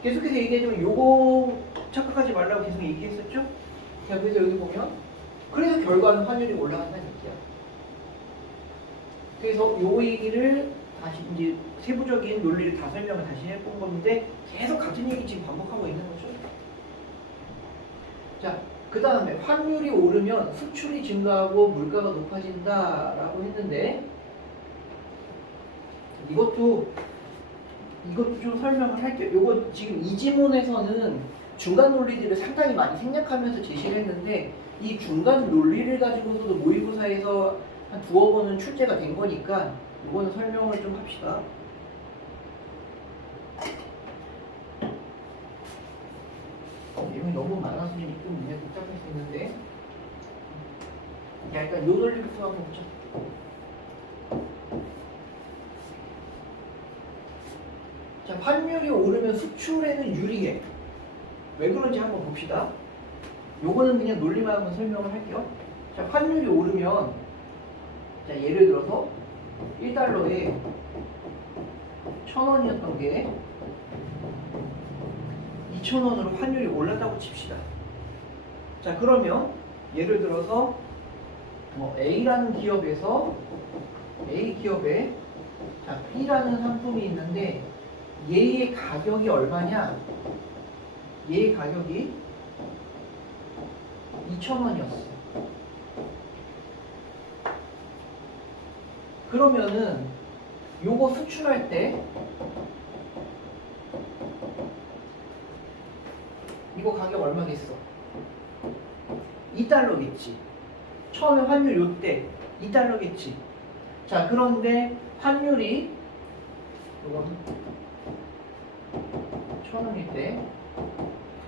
계속해서 얘기하지만 요거 착각하지 말라고 계속 얘기했었죠? 자, 그래서 여기 보면 그래서 결과는 환율이 올라간다는 얘기야. 그래서 요 얘기를 다시 이제 세부적인 논리를 다 설명을 다시 해본 건데 계속 같은 얘기 지금 반복하고 있는 거죠. 자, 그 다음에 환율이 오르면 수출이 증가하고 물가가 높아진다라고 했는데 이것도 좀 설명을 할게요. 요거 지금 이 지문에서는 중간 논리들을 상당히 많이 생략하면서 제시를 했는데 이 중간 논리를 가지고서도 모의고사에서 한 두어 번은 출제가 된 거니까 이거는 설명을 좀 합시다. 내용이 너무 많아서 좀 눈에 복잡할 수 있는데 약간 요 논리부터 한번 보자. 자, 환율이 오르면 수출에는 유리해. 왜 그런지 한번 봅시다. 요거는 그냥 논리만 한번 설명을 할게요. 자, 환율이 오르면, 자, 예를 들어서 1달러에 1,000원이었던 게 2,000원으로 환율이 올랐다고 칩시다. 자, 그러면 예를 들어서 A라는 기업에서 A 기업에 자, B라는 상품이 있는데 얘의 가격이 얼마냐? 얘의 가격이 2,000원이었어. 그러면은 요거 수출할 때 이거 가격 얼마겠어? 2달러겠지. 처음에 환율 요때 2달러겠지. 자, 그런데 환율이 요거는 1,000원일 때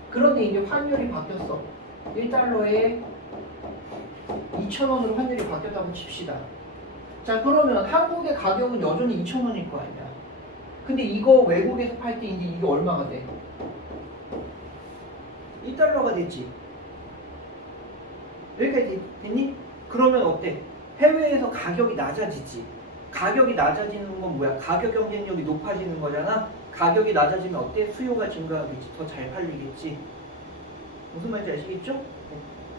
그런데 이제 환율이 바뀌었어. 1달러에 2,000원으로 환율이 바뀌었다고 칩시다. 자, 그러면 한국의 가격은 여전히 2,000원일 거 아니야. 근데 이거 외국에서 팔 때 이제 이게 얼마가 돼? 1달러가 되지. 여기까지 됐니? 그러면 어때? 해외에서 가격이 낮아지지. 가격이 낮아지는 건 뭐야? 가격 경쟁력이 높아지는 거잖아. 가격이 낮아지면 어때? 수요가 증가하겠지. 더 잘 팔리겠지. 무슨 말인지 아시겠죠?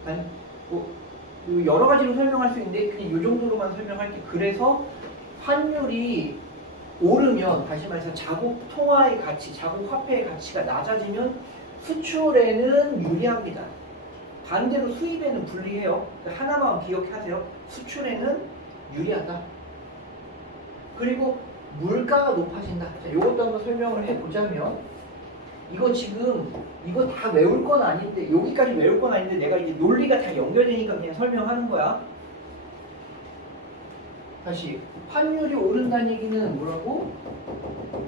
아니, 여러 가지로 설명할 수 있는데 그냥 이 정도로만 설명할게. 그래서 환율이 오르면, 다시 말해서 자국 통화의 가치, 자국 화폐의 가치가 낮아지면 수출에는 유리합니다. 반대로 수입에는 불리해요. 하나만 기억하세요. 수출에는 유리하다. 그리고 물가가 높아진다. 자, 이것도 한번 설명을 해보자면, 이거 지금 이거 다 외울 건 아닌데, 여기까지 외울 건 아닌데 내가 이제 논리가 다 연결되니까 그냥 설명하는 거야. 다시 환율이 오른다는 얘기는 뭐라고?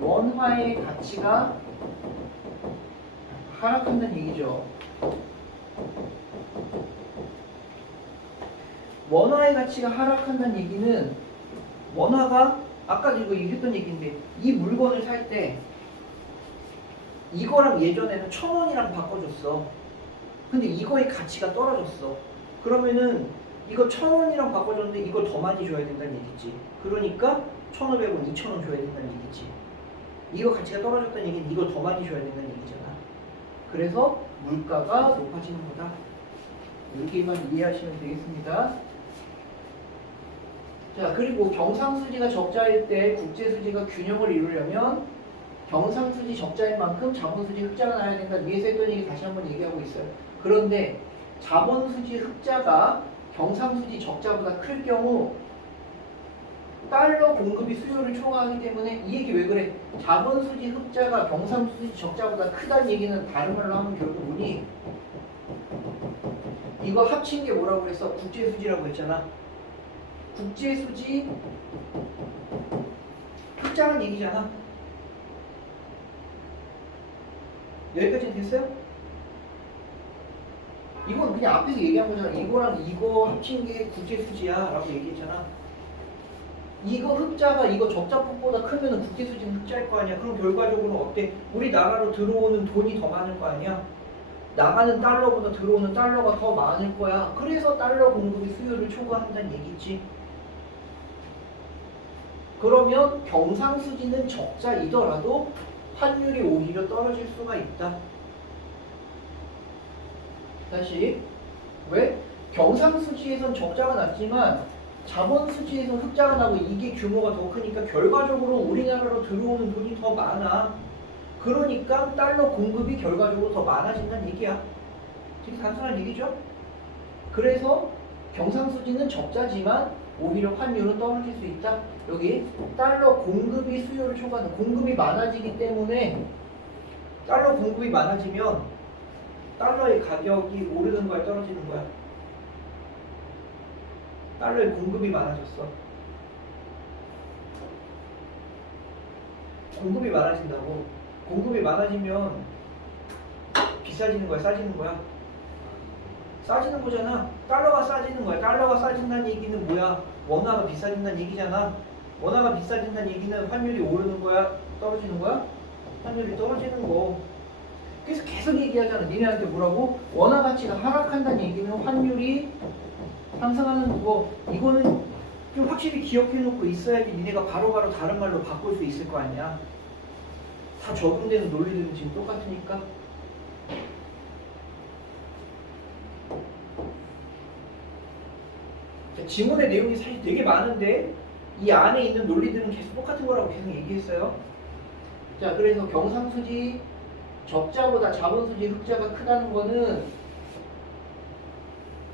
원화의 가치가 하락한다는 얘기죠. 원화의 가치가 하락한다는 얘기는 원화가 아까도 이거 했던 얘기인데 이 물건을 살 때 이거랑 예전에는 1,000원이랑 바꿔줬어. 근데 이거의 가치가 떨어졌어. 그러면은 이거 1,000원이랑 바꿔줬는데 이걸 더 많이 줘야 된다는 얘기지. 그러니까 1,500원, 2,000원 줘야 된다는 얘기지. 이거 가치가 떨어졌다는 얘기는 이걸 더 많이 줘야 된다는 얘기잖아. 그래서 물가가 높아지는 거다. 이렇게만 이해하시면 되겠습니다. 자, 그리고 경상수지가 적자일 때 국제수지가 균형을 이루려면 경상수지 적자인 만큼 자본수지 흑자가 나야 된다. 위에서 했던 얘기 다시 한번 얘기하고 있어요. 그런데 자본수지 흑자가 경상수지 적자보다 클 경우 달러 공급이 수요를 초과하기 때문에 이 얘기 왜 그래? 자본수지 흑자가 경상수지 적자보다 크다는 얘기는 다른 말로 하면 결국 뭐니? 이거 합친 게 뭐라고 그랬어? 국제수지라고 했잖아. 국제수지 흑자란 얘기잖아. 여기까지는 됐어요? 이건 그냥 앞에서 얘기한 거잖아. 이거랑 이거 합친 게 국제수지야 라고 얘기했잖아. 이거 흑자가 이거 적자폭보다 크면 국제수지는 흑자일 거 아니야. 그럼 결과적으로 어때? 우리나라로 들어오는 돈이 더 많을 거 아니야. 나가는 달러보다 들어오는 달러가 더 많을 거야. 그래서 달러 공급이 수요를 초과한다는 얘기지. 그러면 경상수지는 적자이더라도 환율이 오히려 떨어질 수가 있다. 다시, 왜? 경상수지에선 적자가 났지만 자본수지에선 흑자가 나고 이게 규모가 더 크니까 결과적으로 우리나라로 들어오는 돈이 더 많아. 그러니까 달러 공급이 결과적으로 더 많아진다는 얘기야. 되게 단순한 얘기죠? 그래서 경상수지는 적자지만 오히려 환율은 떨어질 수 있다. 여기 달러 공급이 수요를 초과하는, 공급이 많아지기 때문에 달러 공급이 많아지면 달러의 가격이 오르는 거야, 떨어지는 거야? 달러의 공급이 많아졌어. 공급이 많아진다고. 공급이 많아지면 비싸지는 거야, 싸지는 거야? 싸지는 거잖아. 달러가 싸지는 거야. 달러가 싸진다는 얘기는 뭐야? 원화가 비싸진다는 얘기잖아. 원화가 비싸진다는 얘기는 환율이 오르는 거야? 떨어지는 거야? 환율이 떨어지는 거. 그래서 계속 얘기하잖아. 니네한테 뭐라고? 원화 가치가 하락한다는 얘기는 환율이 상승하는 거. 이거는 좀 확실히 기억해 놓고 있어야지 니네가 바로바로 다른 말로 바꿀 수 있을 거 아니야. 다 적용되는 논리들은 지금 똑같으니까. 자, 지문의 내용이 사실 되게 많은데 이 안에 있는 논리들은 계속 똑같은 거라고 계속 얘기했어요. 자, 그래서 경상수지 적자보다 자본수지 흑자가 크다는 거는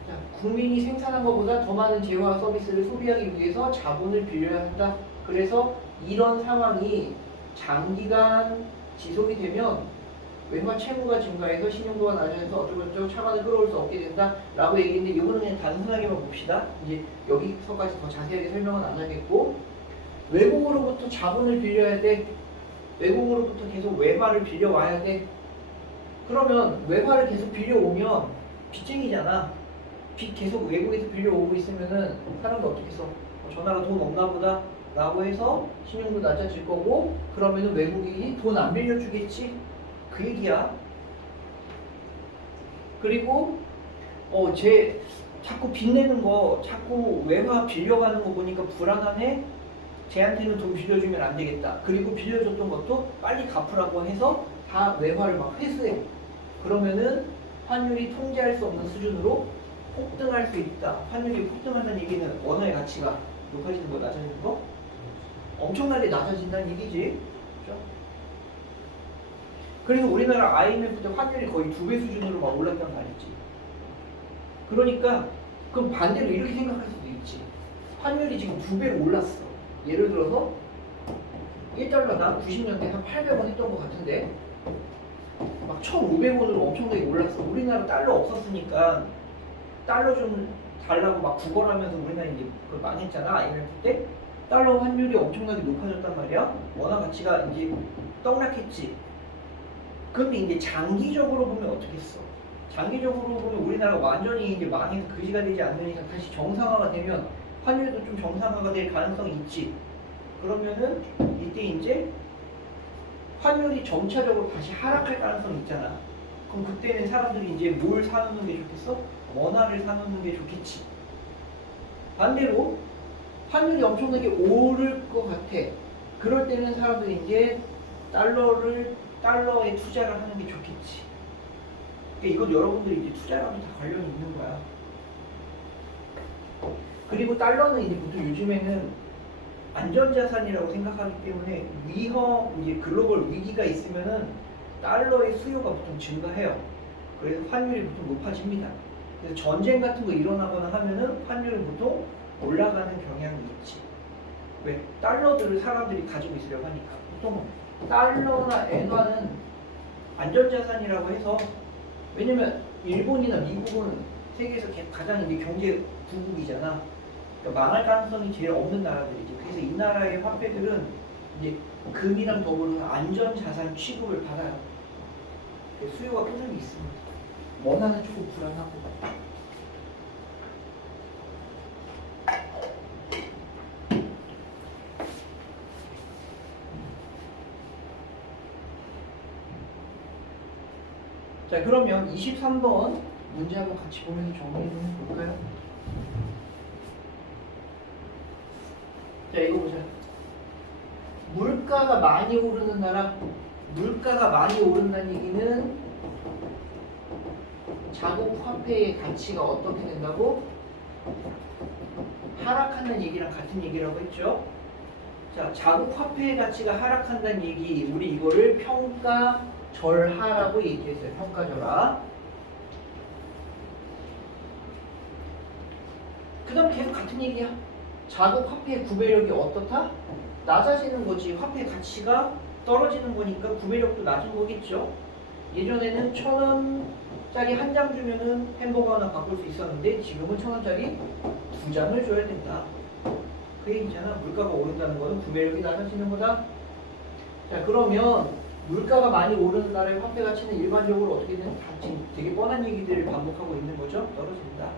자, 국민이 생산한 것보다 더 많은 재화와 서비스를 소비하기 위해서 자본을 빌려야 한다. 그래서 이런 상황이 장기간 지속이 되면 외화 채무가 증가해서 신용도가 낮아져서 어쩌고저쩌고 차관을 끌어올 수 없게 된다 라고 얘기했는데 이거는 그냥 단순하게만 봅시다. 이제 여기서까지 더 자세하게 설명은 안 하겠고, 외국으로부터 자본을 빌려야 돼. 외국으로부터 계속 외화를 빌려와야 돼. 그러면 외화를 계속 빌려오면 빚쟁이잖아. 빚 계속 외국에서 빌려오고 있으면은 사람들 어떻게 써? 저 나라 돈 없나 보다 라고 해서 신용도 낮아질 거고, 그러면은 외국인이 돈 안 빌려주겠지? 그 얘기야. 그리고 쟤 자꾸 빚내는 거, 자꾸 외화 빌려가는 거 보니까 불안하네? 쟤한테는 돈 빌려주면 안 되겠다. 그리고 빌려줬던 것도 빨리 갚으라고 해서 다 외화를 막 회수해. 그러면은 환율이 통제할 수 없는 수준으로 폭등할 수 있다. 환율이 폭등한다는 얘기는 원화의 가치가 높아지는 거, 낮아지는 거? 엄청나게 낮아진다는 얘기지. 그렇죠? 그래서 우리나라 IMF 때 환율이 거의 2배 수준으로 막 올랐단 말이지. 그러니까 그럼 반대로 이렇게 생각할 수도 있지. 환율이 지금 2배로 올랐어. 예를 들어서 1달러당 90년대 한 800원 했던 것 같은데 막 1,500원으로 엄청나게 올랐어. 우리나라 달러 없었으니까 달러 좀 달라고 막 구걸하면서 우리나라 이제 그걸 망했잖아. IMF 때 달러 환율이 엄청나게 높아졌단 말이야. 원화 가치가 이제 떡락했지. 근데 이제 장기적으로 보면 어떻게 했어? 장기적으로 보면 우리나라가 완전히 이제 망해서 그지가 되지 않는 이상 다시 정상화가 되면 환율도 좀 정상화가 될 가능성이 있지. 그러면은 이때 이제 환율이 점차적으로 다시 하락할 가능성이 있잖아. 그럼 그때는 사람들이 이제 뭘 사놓는 게 좋겠어? 원화를 사놓는 게 좋겠지. 반대로 환율이 엄청나게 오를 것 같아. 그럴 때는 사람들이 이제 달러에 투자를 하는 게 좋겠지. 그러니까 이건 여러분들이 이제 투자랑도 다 관련이 있는 거야. 그리고 달러는 이제 보통 요즘에는 안전자산이라고 생각하기 때문에 이제 글로벌 위기가 있으면은 달러의 수요가 보통 증가해요. 그래서 환율이 보통 높아집니다. 그래서 전쟁 같은 거 일어나거나 하면은 환율은 보통 올라가는 경향이 있지. 왜? 달러들을 사람들이 가지고 있으려고 하니까. 보통 달러나 엔화는 안전자산이라고 해서, 왜냐면 일본이나 미국은 세계에서 가장 이제 경제 부국이잖아. 그러니까 망할 가능성이 제일 없는 나라들이지. 그래서 이 나라의 화폐들은 이제 금이랑 더불어서 안전자산 취급을 받아요. 수요가 꾸준히 있습니다. 원화는 조금 불안하고. 자, 그러면 23번 문제 한번 같이 보면서 정리 좀 해볼까요? 자, 이거 보자. 물가가 많이 오르는 나라. 물가가 많이 오른다는 얘기는 자국 화폐의 가치가 어떻게 된다고? 하락한다는 얘기랑 같은 얘기라고 했죠. 자, 자국 화폐의 가치가 하락한다는 얘기, 우리 이거를 평가절하라고 얘기했어요. 평가절하. 그 다음 계속 같은 얘기야. 자국 화폐의 구매력이 어떻다? 낮아지는 거지. 화폐 가치가 떨어지는 거니까 구매력도 낮은 거겠죠. 예전에는 1,000원짜리 한 장 주면은 햄버거 하나 바꿀 수 있었는데 지금은 1,000원짜리 2장을 줘야 된다. 그 얘기잖아. 물가가 오른다는 거는 구매력이 낮아지는 거다. 자, 그러면 물가가 많이 오르는 나라의 화폐 가치는 일반적으로 어떻게 되는? 지금 되게 뻔한 얘기들을 반복하고 있는 거죠. 떨어진다.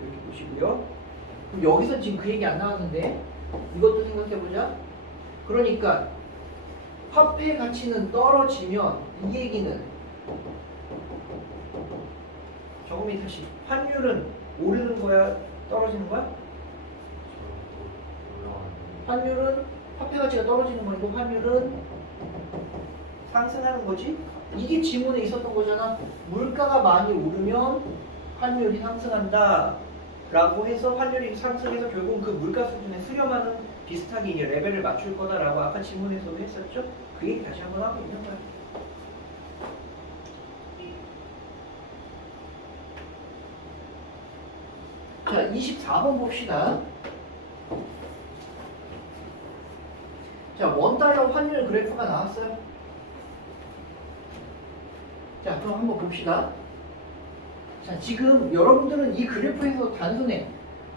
이렇게 보시고요. 그럼 여기서 지금 그 얘기 안 나왔는데 이것도 생각해보자. 그러니까 화폐 가치는 떨어지면 이 얘기는 조금 다시 환율은 오르는 거야? 떨어지는 거야? 환율은 화폐 가치가 떨어지는 거고 환율은 상승하는 거지? 이게 지문에 있었던 거잖아. 물가가 많이 오르면 환율이 상승한다 라고 해서 환율이 상승해서 결국 그 물가 수준에 수렴하는 비슷하게 이제 레벨을 맞출 거다라고 아까 지문에서도 했었죠? 그 얘기 다시 한번 하고 있는 거야. 자, 24번 봅시다. 자, 원달러 환율 그래프가 나왔어요. 자, 그럼 한번 봅시다. 자, 지금 여러분들은 이 그래프에서 단순히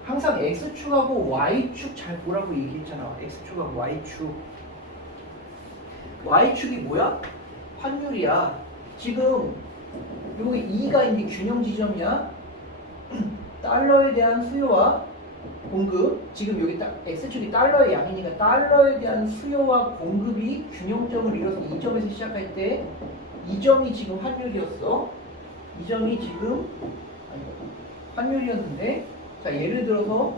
항상 X축하고 Y축 잘 보라고 얘기했잖아. X축하고 Y축. Y축이 뭐야? 환율이야. 지금 여기 E가 이제 균형 지점이야. 달러에 대한 수요와 공급. 지금 여기 딱 X축이 달러의 양이니까 달러에 대한 수요와 공급이 균형점을 이뤄서 이 점에서 시작할 때 이 점이 지금 환율이었어. 이 점이 지금 환율이었는데, 자, 예를 들어서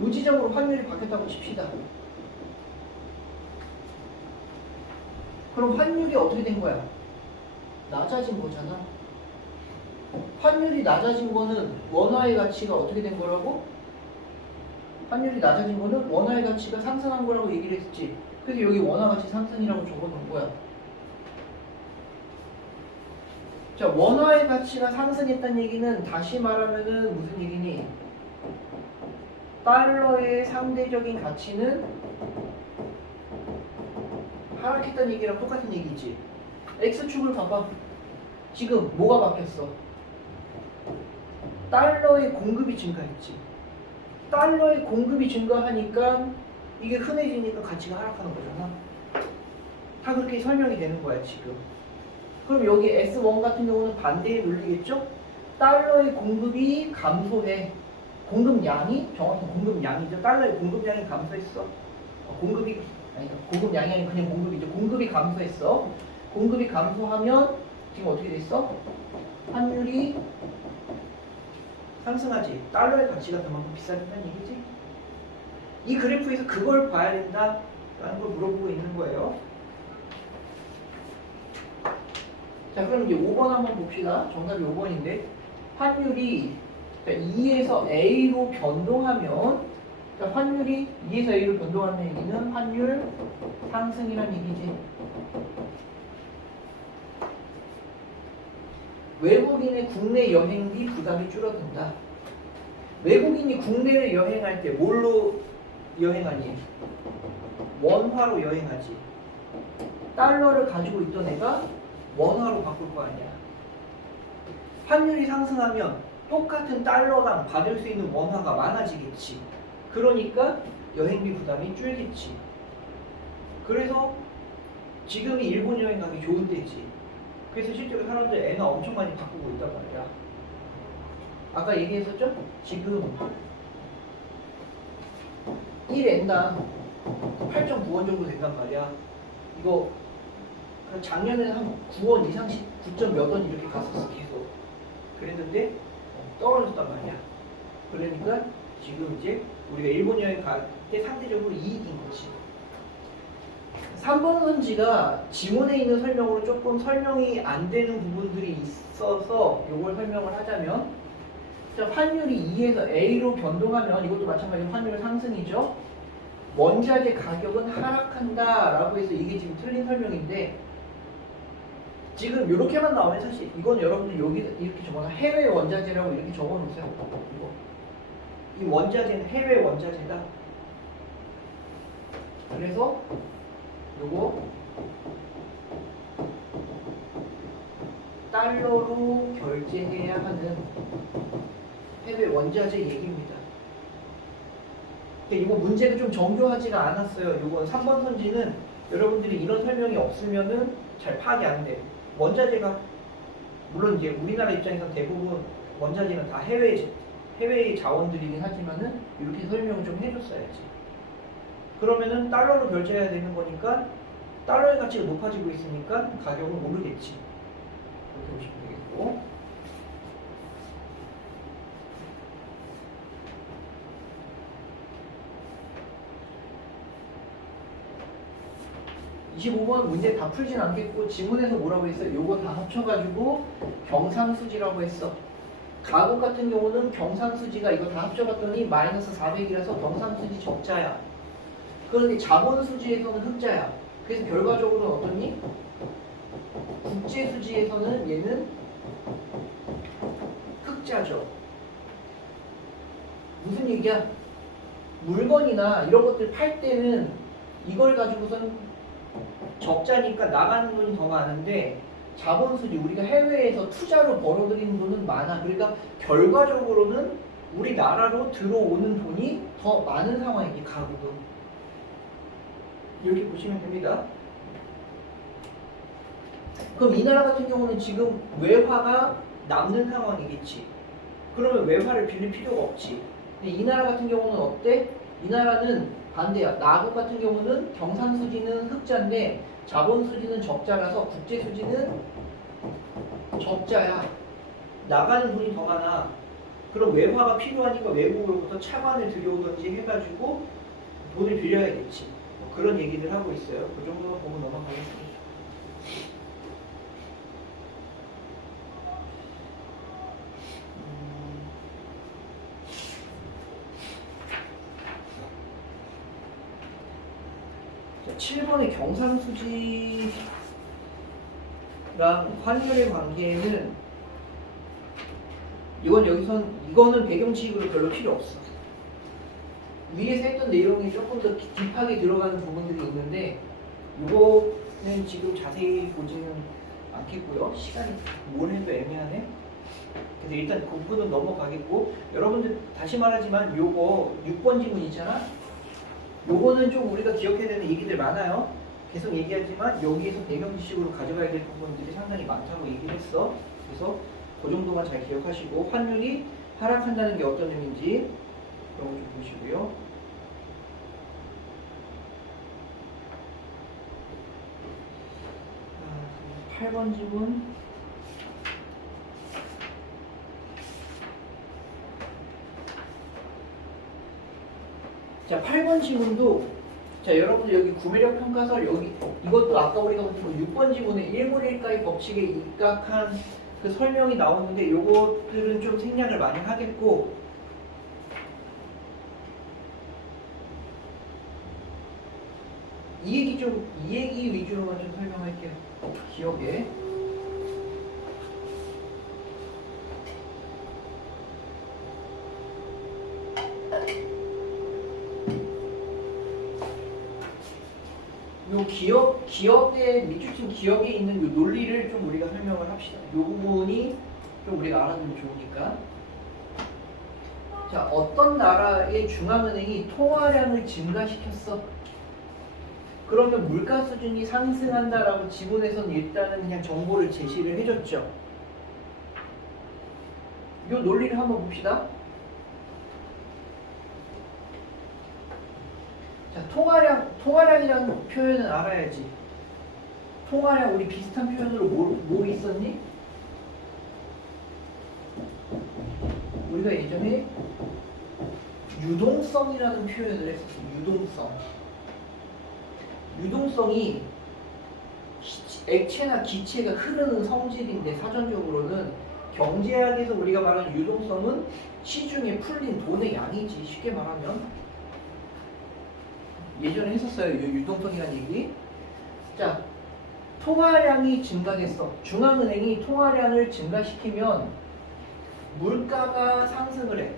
이 지점으로 환율이 바뀌었다고 칩시다. 그럼 환율이 어떻게 된 거야? 낮아진 거잖아. 환율이 낮아진 거는 원화의 가치가 어떻게 된 거라고? 환율이 낮아진 거는 원화의 가치가 상승한 거라고 얘기를 했지. 그래서 여기 원화 가치 상승이라고 적어놓은 거야. 자, 원화의 가치가 상승했다는 얘기는 다시 말하면은 무슨 얘기니? 달러의 상대적인 가치는 하락했다는 얘기랑 똑같은 얘기지. X축을 봐봐. 지금 뭐가 바뀌었어? 달러의 공급이 증가했지. 달러의 공급이 증가하니까 이게 흔해지니까 가치가 하락하는 거잖아. 다 그렇게 설명이 되는 거야 지금. 그럼 여기 S1 같은 경우는 반대의 논리겠죠? 달러의 공급이 감소해. 공급량이 정확히 공급량이죠. 달러의 공급량이 감소했어. 공급이 아니다. 공급량이 아니라 그냥 공급이죠. 공급이 감소했어. 공급이 감소하면 지금 어떻게 됐어? 환율이 상승하지. 달러의 가치가 그만큼 비싸진다는 얘기지. 이 그래프에서 그걸 봐야 된다라는 걸 물어보고 있는 거예요. 자, 그럼 이제 5번 한번 봅시다. 정답이 5번인데 환율이 2에서 A로 변동하면, 환율이 2에서 A로 변동하는 얘기는 환율 상승이라는 얘기지. 외국인의 국내 여행비 부담이 줄어든다. 외국인이 국내를 여행할 때 뭘로 여행하니? 원화로 여행하지. 달러를 가지고 있던 애가 원화로 바꿀 거 아니야. 환율이 상승하면 똑같은 달러당 받을 수 있는 원화가 많아지겠지. 그러니까 여행비 부담이 줄겠지. 그래서 지금이 일본 여행 가기 좋은 때지. 그래서 실제로 사람들 엔화 엄청 많이 바꾸고 있단 말이야. 아까 얘기했었죠? 지금 1엔당 8.9원 정도 된단 말이야. 이거 작년에는 한 9원 이상씩 9점 몇 원 이렇게 갔었어 계속. 그랬는데 떨어졌단 말이야. 그러니까 지금 이제 우리가 일본 여행 갈 때 상대적으로 이익인 거지. 3번 선지가 지문에 있는 설명으로 조금 설명이 안 되는 부분들이 있어서 이걸 설명을 하자면, 환율이 2에서 A로 변동하면 이것도 마찬가지로 환율 상승이죠. 원자재 가격은 하락한다 라고 해서 이게 지금 틀린 설명인데, 지금 이렇게만 나오면 사실 이건 여러분들 여기 이렇게 적어놔. 해외 원자재라고 이렇게 적어놓으세요. 이거. 이 원자재는 해외 원자재다. 그래서 요거 달러로 결제해야 하는 해외 원자재 얘기입니다. 이거 문제가 좀 정교하지가 않았어요. 이건 3번 선지는 여러분들이 이런 설명이 없으면은 잘 파악이 안 돼. 원자재가 물론 이제 우리나라 입장에서 대부분 원자재는 다 해외의 자원들이긴 하지만은 이렇게 설명을 좀 해줬어야지. 그러면은 달러로 결제해야 되는 거니까 달러의 가치가 높아지고 있으니까 가격은 오르겠지. 이렇게 보시면 되겠고. 25번 문제 다 풀진 않겠고 지문에서 뭐라고 했어요? 요거 다 합쳐가지고 경상수지라고 했어. 가곡 같은 경우는 경상수지가 이거 다 합쳐봤더니 마이너스 400이라서 경상수지 적자야. 그런데 자본수지에서는 흑자야. 그래서 결과적으로는 어떠니? 국제수지에서는 얘는 흑자죠. 무슨 얘기야? 물건이나 이런 것들 팔 때는 이걸 가지고선 적자니까 나가는 돈이 더 많은데 자본수지 우리가 해외에서 투자로 벌어들이는 돈은 많아. 그러니까 결과적으로는 우리나라로 들어오는 돈이 더 많은 상황이지. 가격은 이렇게 보시면 됩니다. 그럼 이 나라 같은 경우는 지금 외화가 남는 상황이겠지. 그러면 외화를 빌릴 필요가 없지. 근데 이 나라 같은 경우는 어때? 이 나라는 반대야. 나국 같은 경우는 경상수지는 흑자인데 자본수지는 적자라서 국제수지는 적자야. 나가는 돈이 더 많아. 그럼 외화가 필요하니까 외국으로부터 차관을 들여오든지 해가지고 돈을 빌려야겠지. 뭐 그런 얘기들 하고 있어요. 그 정도만 보고 넘어가겠습니다. 자, 7번의 경상수지랑 환율의 관계는 이거는 배경치익으로 별로 필요 없어. 위에서 했던 내용이 조금 더 딥하게 들어가는 부분들이 있는데 이거는 지금 자세히 보지는 않겠고요. 시간이 뭘 해도 애매하네. 그래서 일단 그 부분은 넘어가겠고, 여러분들 다시 말하지만 요거 6번 지문 있잖아. 요거는 좀 우리가 기억해야 되는 얘기들 많아요. 계속 얘기하지만 여기에서 배경 지식으로 가져가야 될 부분들이 상당히 많다고 얘기를 했어. 그래서 그 정도만 잘 기억하시고, 환율이 하락한다는 게 어떤 의미인지 그런 거 좀 보시고요. 아, 8번 지문. 자, 8번 지문도, 자, 여러분들 여기 구매력 평가서 여기 이것도 아까 우리가 본 6번 지문에 일몰일가의 법칙에 입각한 그 설명이 나오는데 요것들은 좀 생략을 많이 하겠고, 이 얘기 위주로만 좀 설명할게요. 기억에. 요 기억에 밑줄친 기억에 있는 요 논리를 좀 우리가 설명을 합시다. 요 부분이 좀 우리가 알아두면 좋으니까. 자, 어떤 나라의 중앙은행이 통화량을 증가시켰어. 그러면 물가 수준이 상승한다라고 지문에서는 일단은 그냥 정보를 제시를 해줬죠. 요 논리를 한번 봅시다. 자, 통화량이라는 표현은 알아야지. 통화량 우리 비슷한 표현으로 뭐 있었니? 우리가 예전에 유동성이라는 표현을 했었어. 유동성이 액체나 기체가 흐르는 성질인데, 사전적으로는 경제학에서 우리가 말하는 유동성은 시중에 풀린 돈의 양이지. 쉽게 말하면 예전에 했었어요. 유동성이라는 얘기. 자, 통화량이 증가했어. 중앙은행이 통화량을 증가시키면 물가가 상승을 해.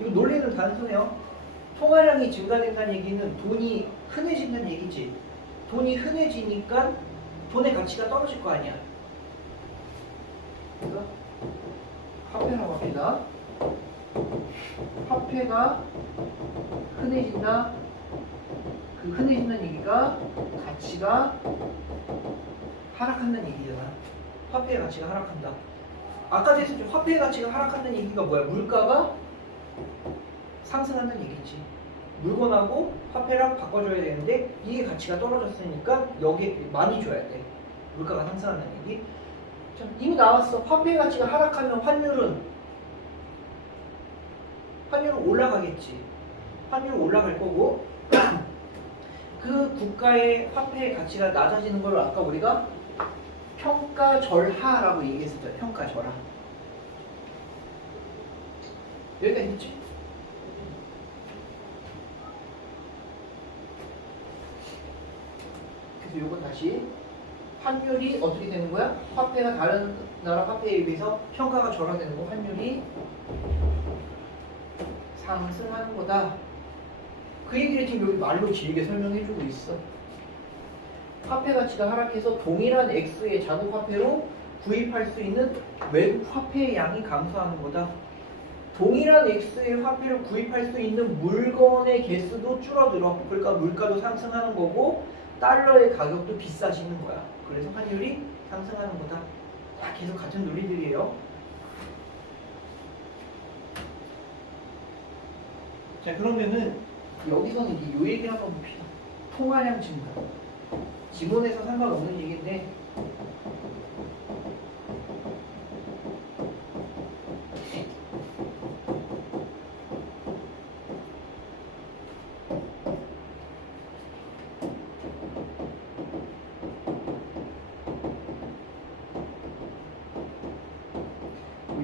이거 논리는 단순해요. 통화량이 증가된다는 얘기는 돈이 흔해진다는 얘기지. 돈이 흔해지니까 돈의 가치가 떨어질 거 아니야. 그래서 화폐라고 합니다. 화폐가 흔해진다. 그 흔해진다는 얘기가 가치가 하락한다는 얘기잖아. 화폐의 가치가 하락한다. 아까 했었죠. 화폐의 가치가 하락한다는 얘기가 뭐야? 물가가 상승한다는 얘기지. 물건하고 화폐랑 바꿔줘야 되는데 이게 가치가 떨어졌으니까 여기 많이 줘야 돼. 물가가 상승한다는 얘기. 자, 이미 나왔어. 화폐 가치가 하락하면 환율은 올라가겠지. 환율은 올라갈 거고 그 국가의 화폐의 가치가 낮아지는 걸 아까 우리가 평가절하라고 얘기했었죠. 평가절하. 여기까지 했지? 그래서 요거 다시 환율이 어떻게 되는 거야? 화폐가 다른 나라 화폐에 비해서 평가가 절하되는 거. 환율이 상승하는 거다. 그 얘기를 지금 여기 말로 길게 설명해주고 있어. 화폐 가치가 하락해서 동일한 액수의 자국 화폐로 구입할 수 있는 외국 화폐의 양이 감소하는 거다. 동일한 액수의 화폐를 구입할 수 있는 물건의 개수도 줄어들어. 그러니까 물가도 상승하는 거고 달러의 가격도 비싸지는 거야. 그래서 환율이 상승하는 거다. 다 계속 같은 논리들이에요. 자, 그러면은 여기서는 이제 요 얘기를 한번 봅시다. 통화량 증가. 지문에서 상관없는 얘기인데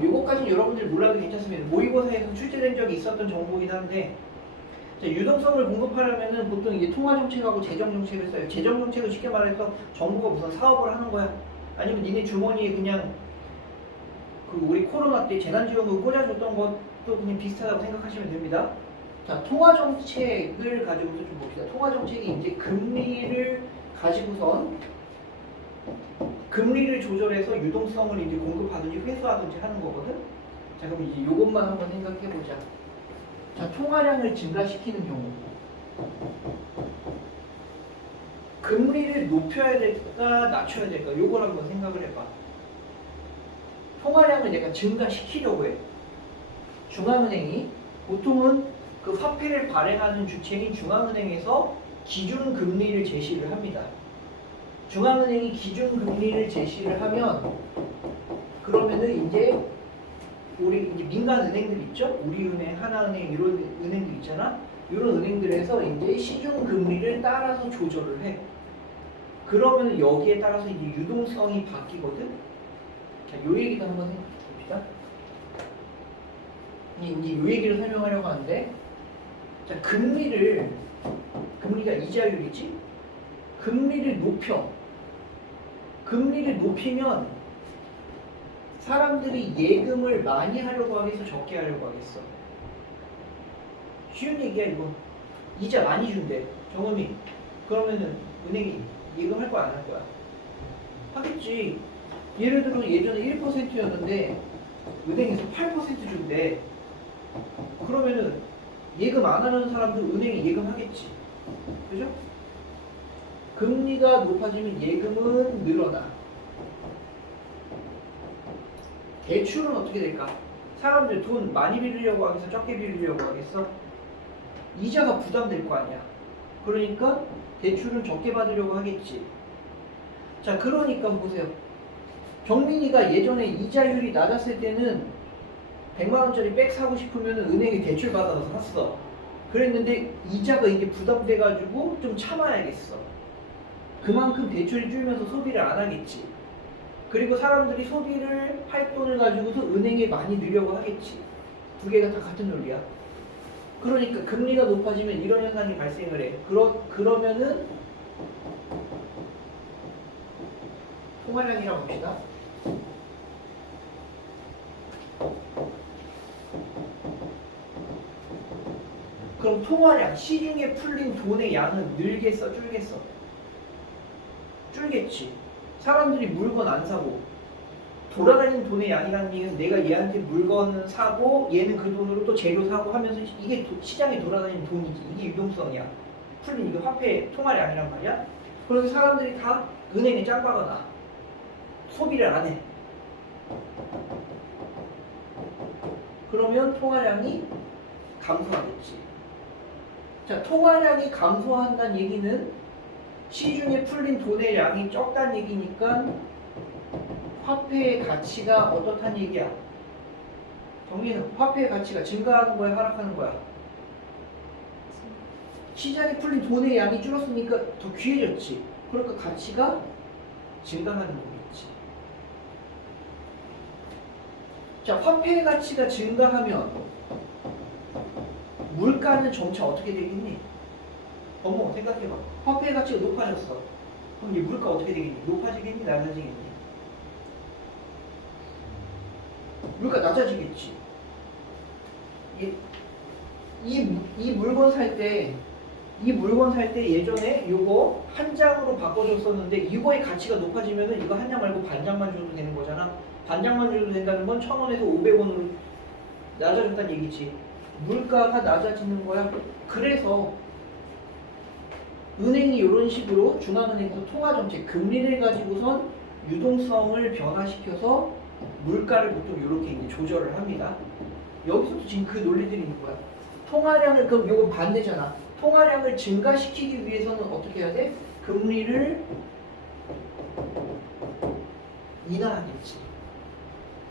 요거까지는 여러분들이 몰라도 괜찮습니다. 모의고사에서 출제된 적이 있었던 정보이긴 한데 자, 유동성을 공급하려면은 보통 이제 통화정책하고 재정정책을 써요. 재정정책은 쉽게 말해서 정부가 무슨 사업을 하는 거야. 아니면 니네 주머니에 그냥 그 우리 코로나 때 재난지원금 꽂아줬던 것도 그냥 비슷하다고 생각하시면 됩니다. 자, 통화정책을 가지고서 좀 봅시다. 통화정책이 이제 금리를 가지고선 금리를 조절해서 유동성을 이제 공급하든지 회수하든지 하는 거거든. 자, 그럼 이제 요것만 한번 생각해 보자. 자, 통화량을 증가시키는 경우 금리를 높여야 될까 낮춰야 될까 요걸 한번 생각을 해봐. 통화량을 내가 증가시키려고 해. 중앙은행이 보통은 그 화폐를 발행하는 주체인 중앙은행에서 기준금리를 제시를 합니다. 중앙은행이 기준금리를 제시를 하면 그러면은 이제 우리 이제 민간 은행들 있죠? 우리은행, 하나은행 이런 은행들 있잖아. 이런 은행들에서 이제 시중 금리를 따라서 조절을 해. 그러면 여기에 따라서 이제 유동성이 바뀌거든. 자, 요 얘기도 한번 생각해 봅시다. 이제 요 얘기를 설명하려고 하는데, 자, 금리가 이자율이지. 금리를 높여. 금리를 높이면 사람들이 예금을 많이 하려고 하겠어, 적게 하려고 하겠어? 쉬운 얘기야 이거. 이자 많이 준대. 정음이. 그러면은 은행이 예금할 거야 안 할 거야? 하겠지. 예를 들어 예전에 1%였는데 은행에서 8% 준대. 그러면은 예금 안 하는 사람들 은행에 예금하겠지. 그죠? 금리가 높아지면 예금은 늘어나. 대출은 어떻게 될까? 사람들 돈 많이 빌리려고 하겠어? 적게 빌리려고 하겠어? 이자가 부담될 거 아니야. 그러니까 대출은 적게 받으려고 하겠지. 자, 그러니까 보세요. 정민이가 예전에 이자율이 낮았을 때는 100만원짜리 백 사고 싶으면 은행에 대출 받아서 샀어. 그랬는데 이자가 이제 부담돼가지고 좀 참아야겠어. 그만큼 대출이 줄면서 소비를 안 하겠지. 그리고 사람들이 소비를 할 돈을 가지고서 은행에 많이 넣으려고 하겠지. 두 개가 다 같은 논리야. 그러니까 금리가 높아지면 이런 현상이 발생을 해. 그러면은 통화량이라고 봅시다. 그럼 통화량, 시중에 풀린 돈의 양은 늘겠어, 줄겠어? 줄겠지. 사람들이 물건 안 사고 돌아다니는 돈의 양이라는 얘기는 내가 얘한테 물건을 사고 얘는 그 돈으로 또 재료 사고 하면서 이게 시장에 돌아다니는 돈이지. 이게 유동성이야. 풀린 이게 화폐 통화량이란 말이야. 그래서 사람들이 다 은행에 짱박아놔. 소비를 안 해. 그러면 통화량이 감소하겠지. 자, 통화량이 감소한다는 얘기는 시중에 풀린 돈의 양이 적다는 얘기니까 화폐의 가치가 어떻다는 얘기야? 정리는 화폐의 가치가 증가하는 거야, 하락하는 거야? 시장에 풀린 돈의 양이 줄었으니까 더 귀해졌지. 그러니까 가치가 증가하는 거겠지. 자, 화폐의 가치가 증가하면 물가는 점차 어떻게 되겠니? 어머, 생각해봐. 화폐의 가치가 높아졌어. 그럼 이제 물가 어떻게 되겠니? 높아지겠니? 낮아지겠니? 물가 낮아지겠지. 이 물건 살 때, 예전에 요거 한 장으로 바꿔줬었는데 이거의 가치가 높아지면은 이거 한 장 말고 반 장만 줘도 되는 거잖아. 반 장만 줘도 된다는 건 1,000원에서 500원으로 낮아졌다는 얘기지. 물가가 낮아지는 거야. 그래서 은행이 이런 식으로 중앙은행도 통화정책, 금리를 가지고선 유동성을 변화시켜서 물가를 보통 이렇게 이제 조절을 합니다. 여기서도 지금 그 논리들이 있는 거야. 통화량을, 그럼 이건 반대잖아. 통화량을 증가시키기 위해서는 어떻게 해야 돼? 금리를 인하하겠지.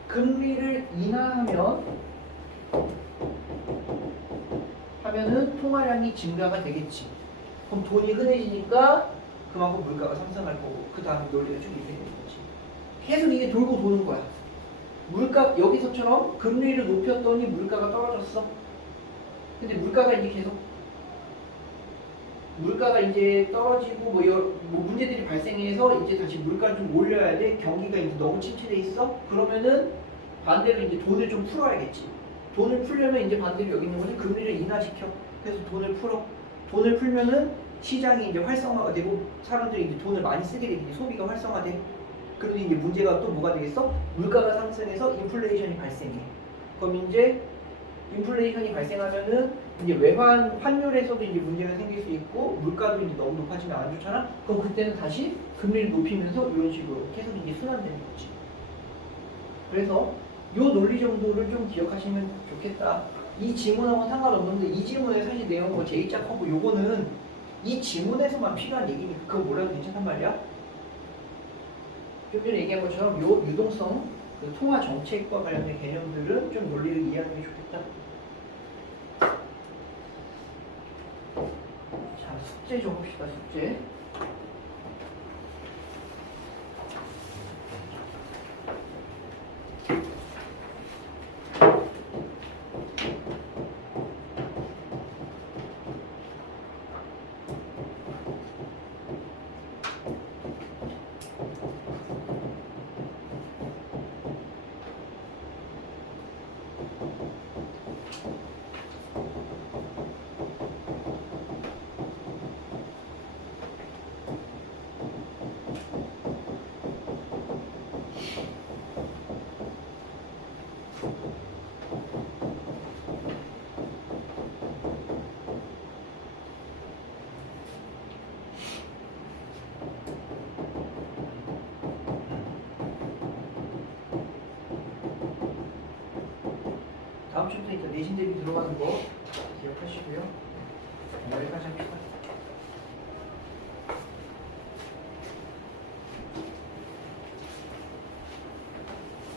금리를 하면은 통화량이 증가가 되겠지. 그럼 돈이 흔해지니까 그만큼 물가가 상승할 거고 그 다음에 논리가 쭉 이렇게 되는 거지. 계속 이게 돌고 도는 거야. 물가 여기서처럼 금리를 높였더니 물가가 떨어졌어. 근데 물가가 이제 떨어지고 뭐 문제들이 발생해서 이제 다시 물가를 좀 올려야 돼. 경기가 이제 너무 침체돼 있어. 그러면은 반대로 이제 돈을 좀 풀어야겠지. 돈을 풀려면 이제 반대로 여기 있는 거지. 금리를 인하시켜. 그래서 돈을 풀어. 돈을 풀면은 시장이 이제 활성화가 되고 사람들이 이제 돈을 많이 쓰게 되겠지. 소비가 활성화돼. 그런데 이제 문제가 또 뭐가 되겠어? 물가가 상승해서 인플레이션이 발생해. 그럼 이제 인플레이션이 발생하면은 이제 외환 환율에서도 이제 문제가 생길 수 있고 물가도 이제 너무 높아지면 안 좋잖아. 그럼 그때는 다시 금리를 높이면서 이런 식으로 계속 이제 순환되는 거지. 그래서 요 논리 정도를 좀 기억하시면 좋겠다. 이 지문하고는 상관없는데 이 지문의 사실 내용 뭐 J자 커브 요거는 이 지문에서만 필요한 얘기니까 그거 몰라도 괜찮단 말이야. 좀 전에 얘기한 것처럼 요 유동성, 그 통화 정책과 관련된 개념들은 좀 논리를 이해하는 게 좋겠다. 자, 숙제 좀 봅시다. 숙제. 다음 주부터 일단 내신 대비 들어가는 거 기억하시고요. 여기까지 합시다.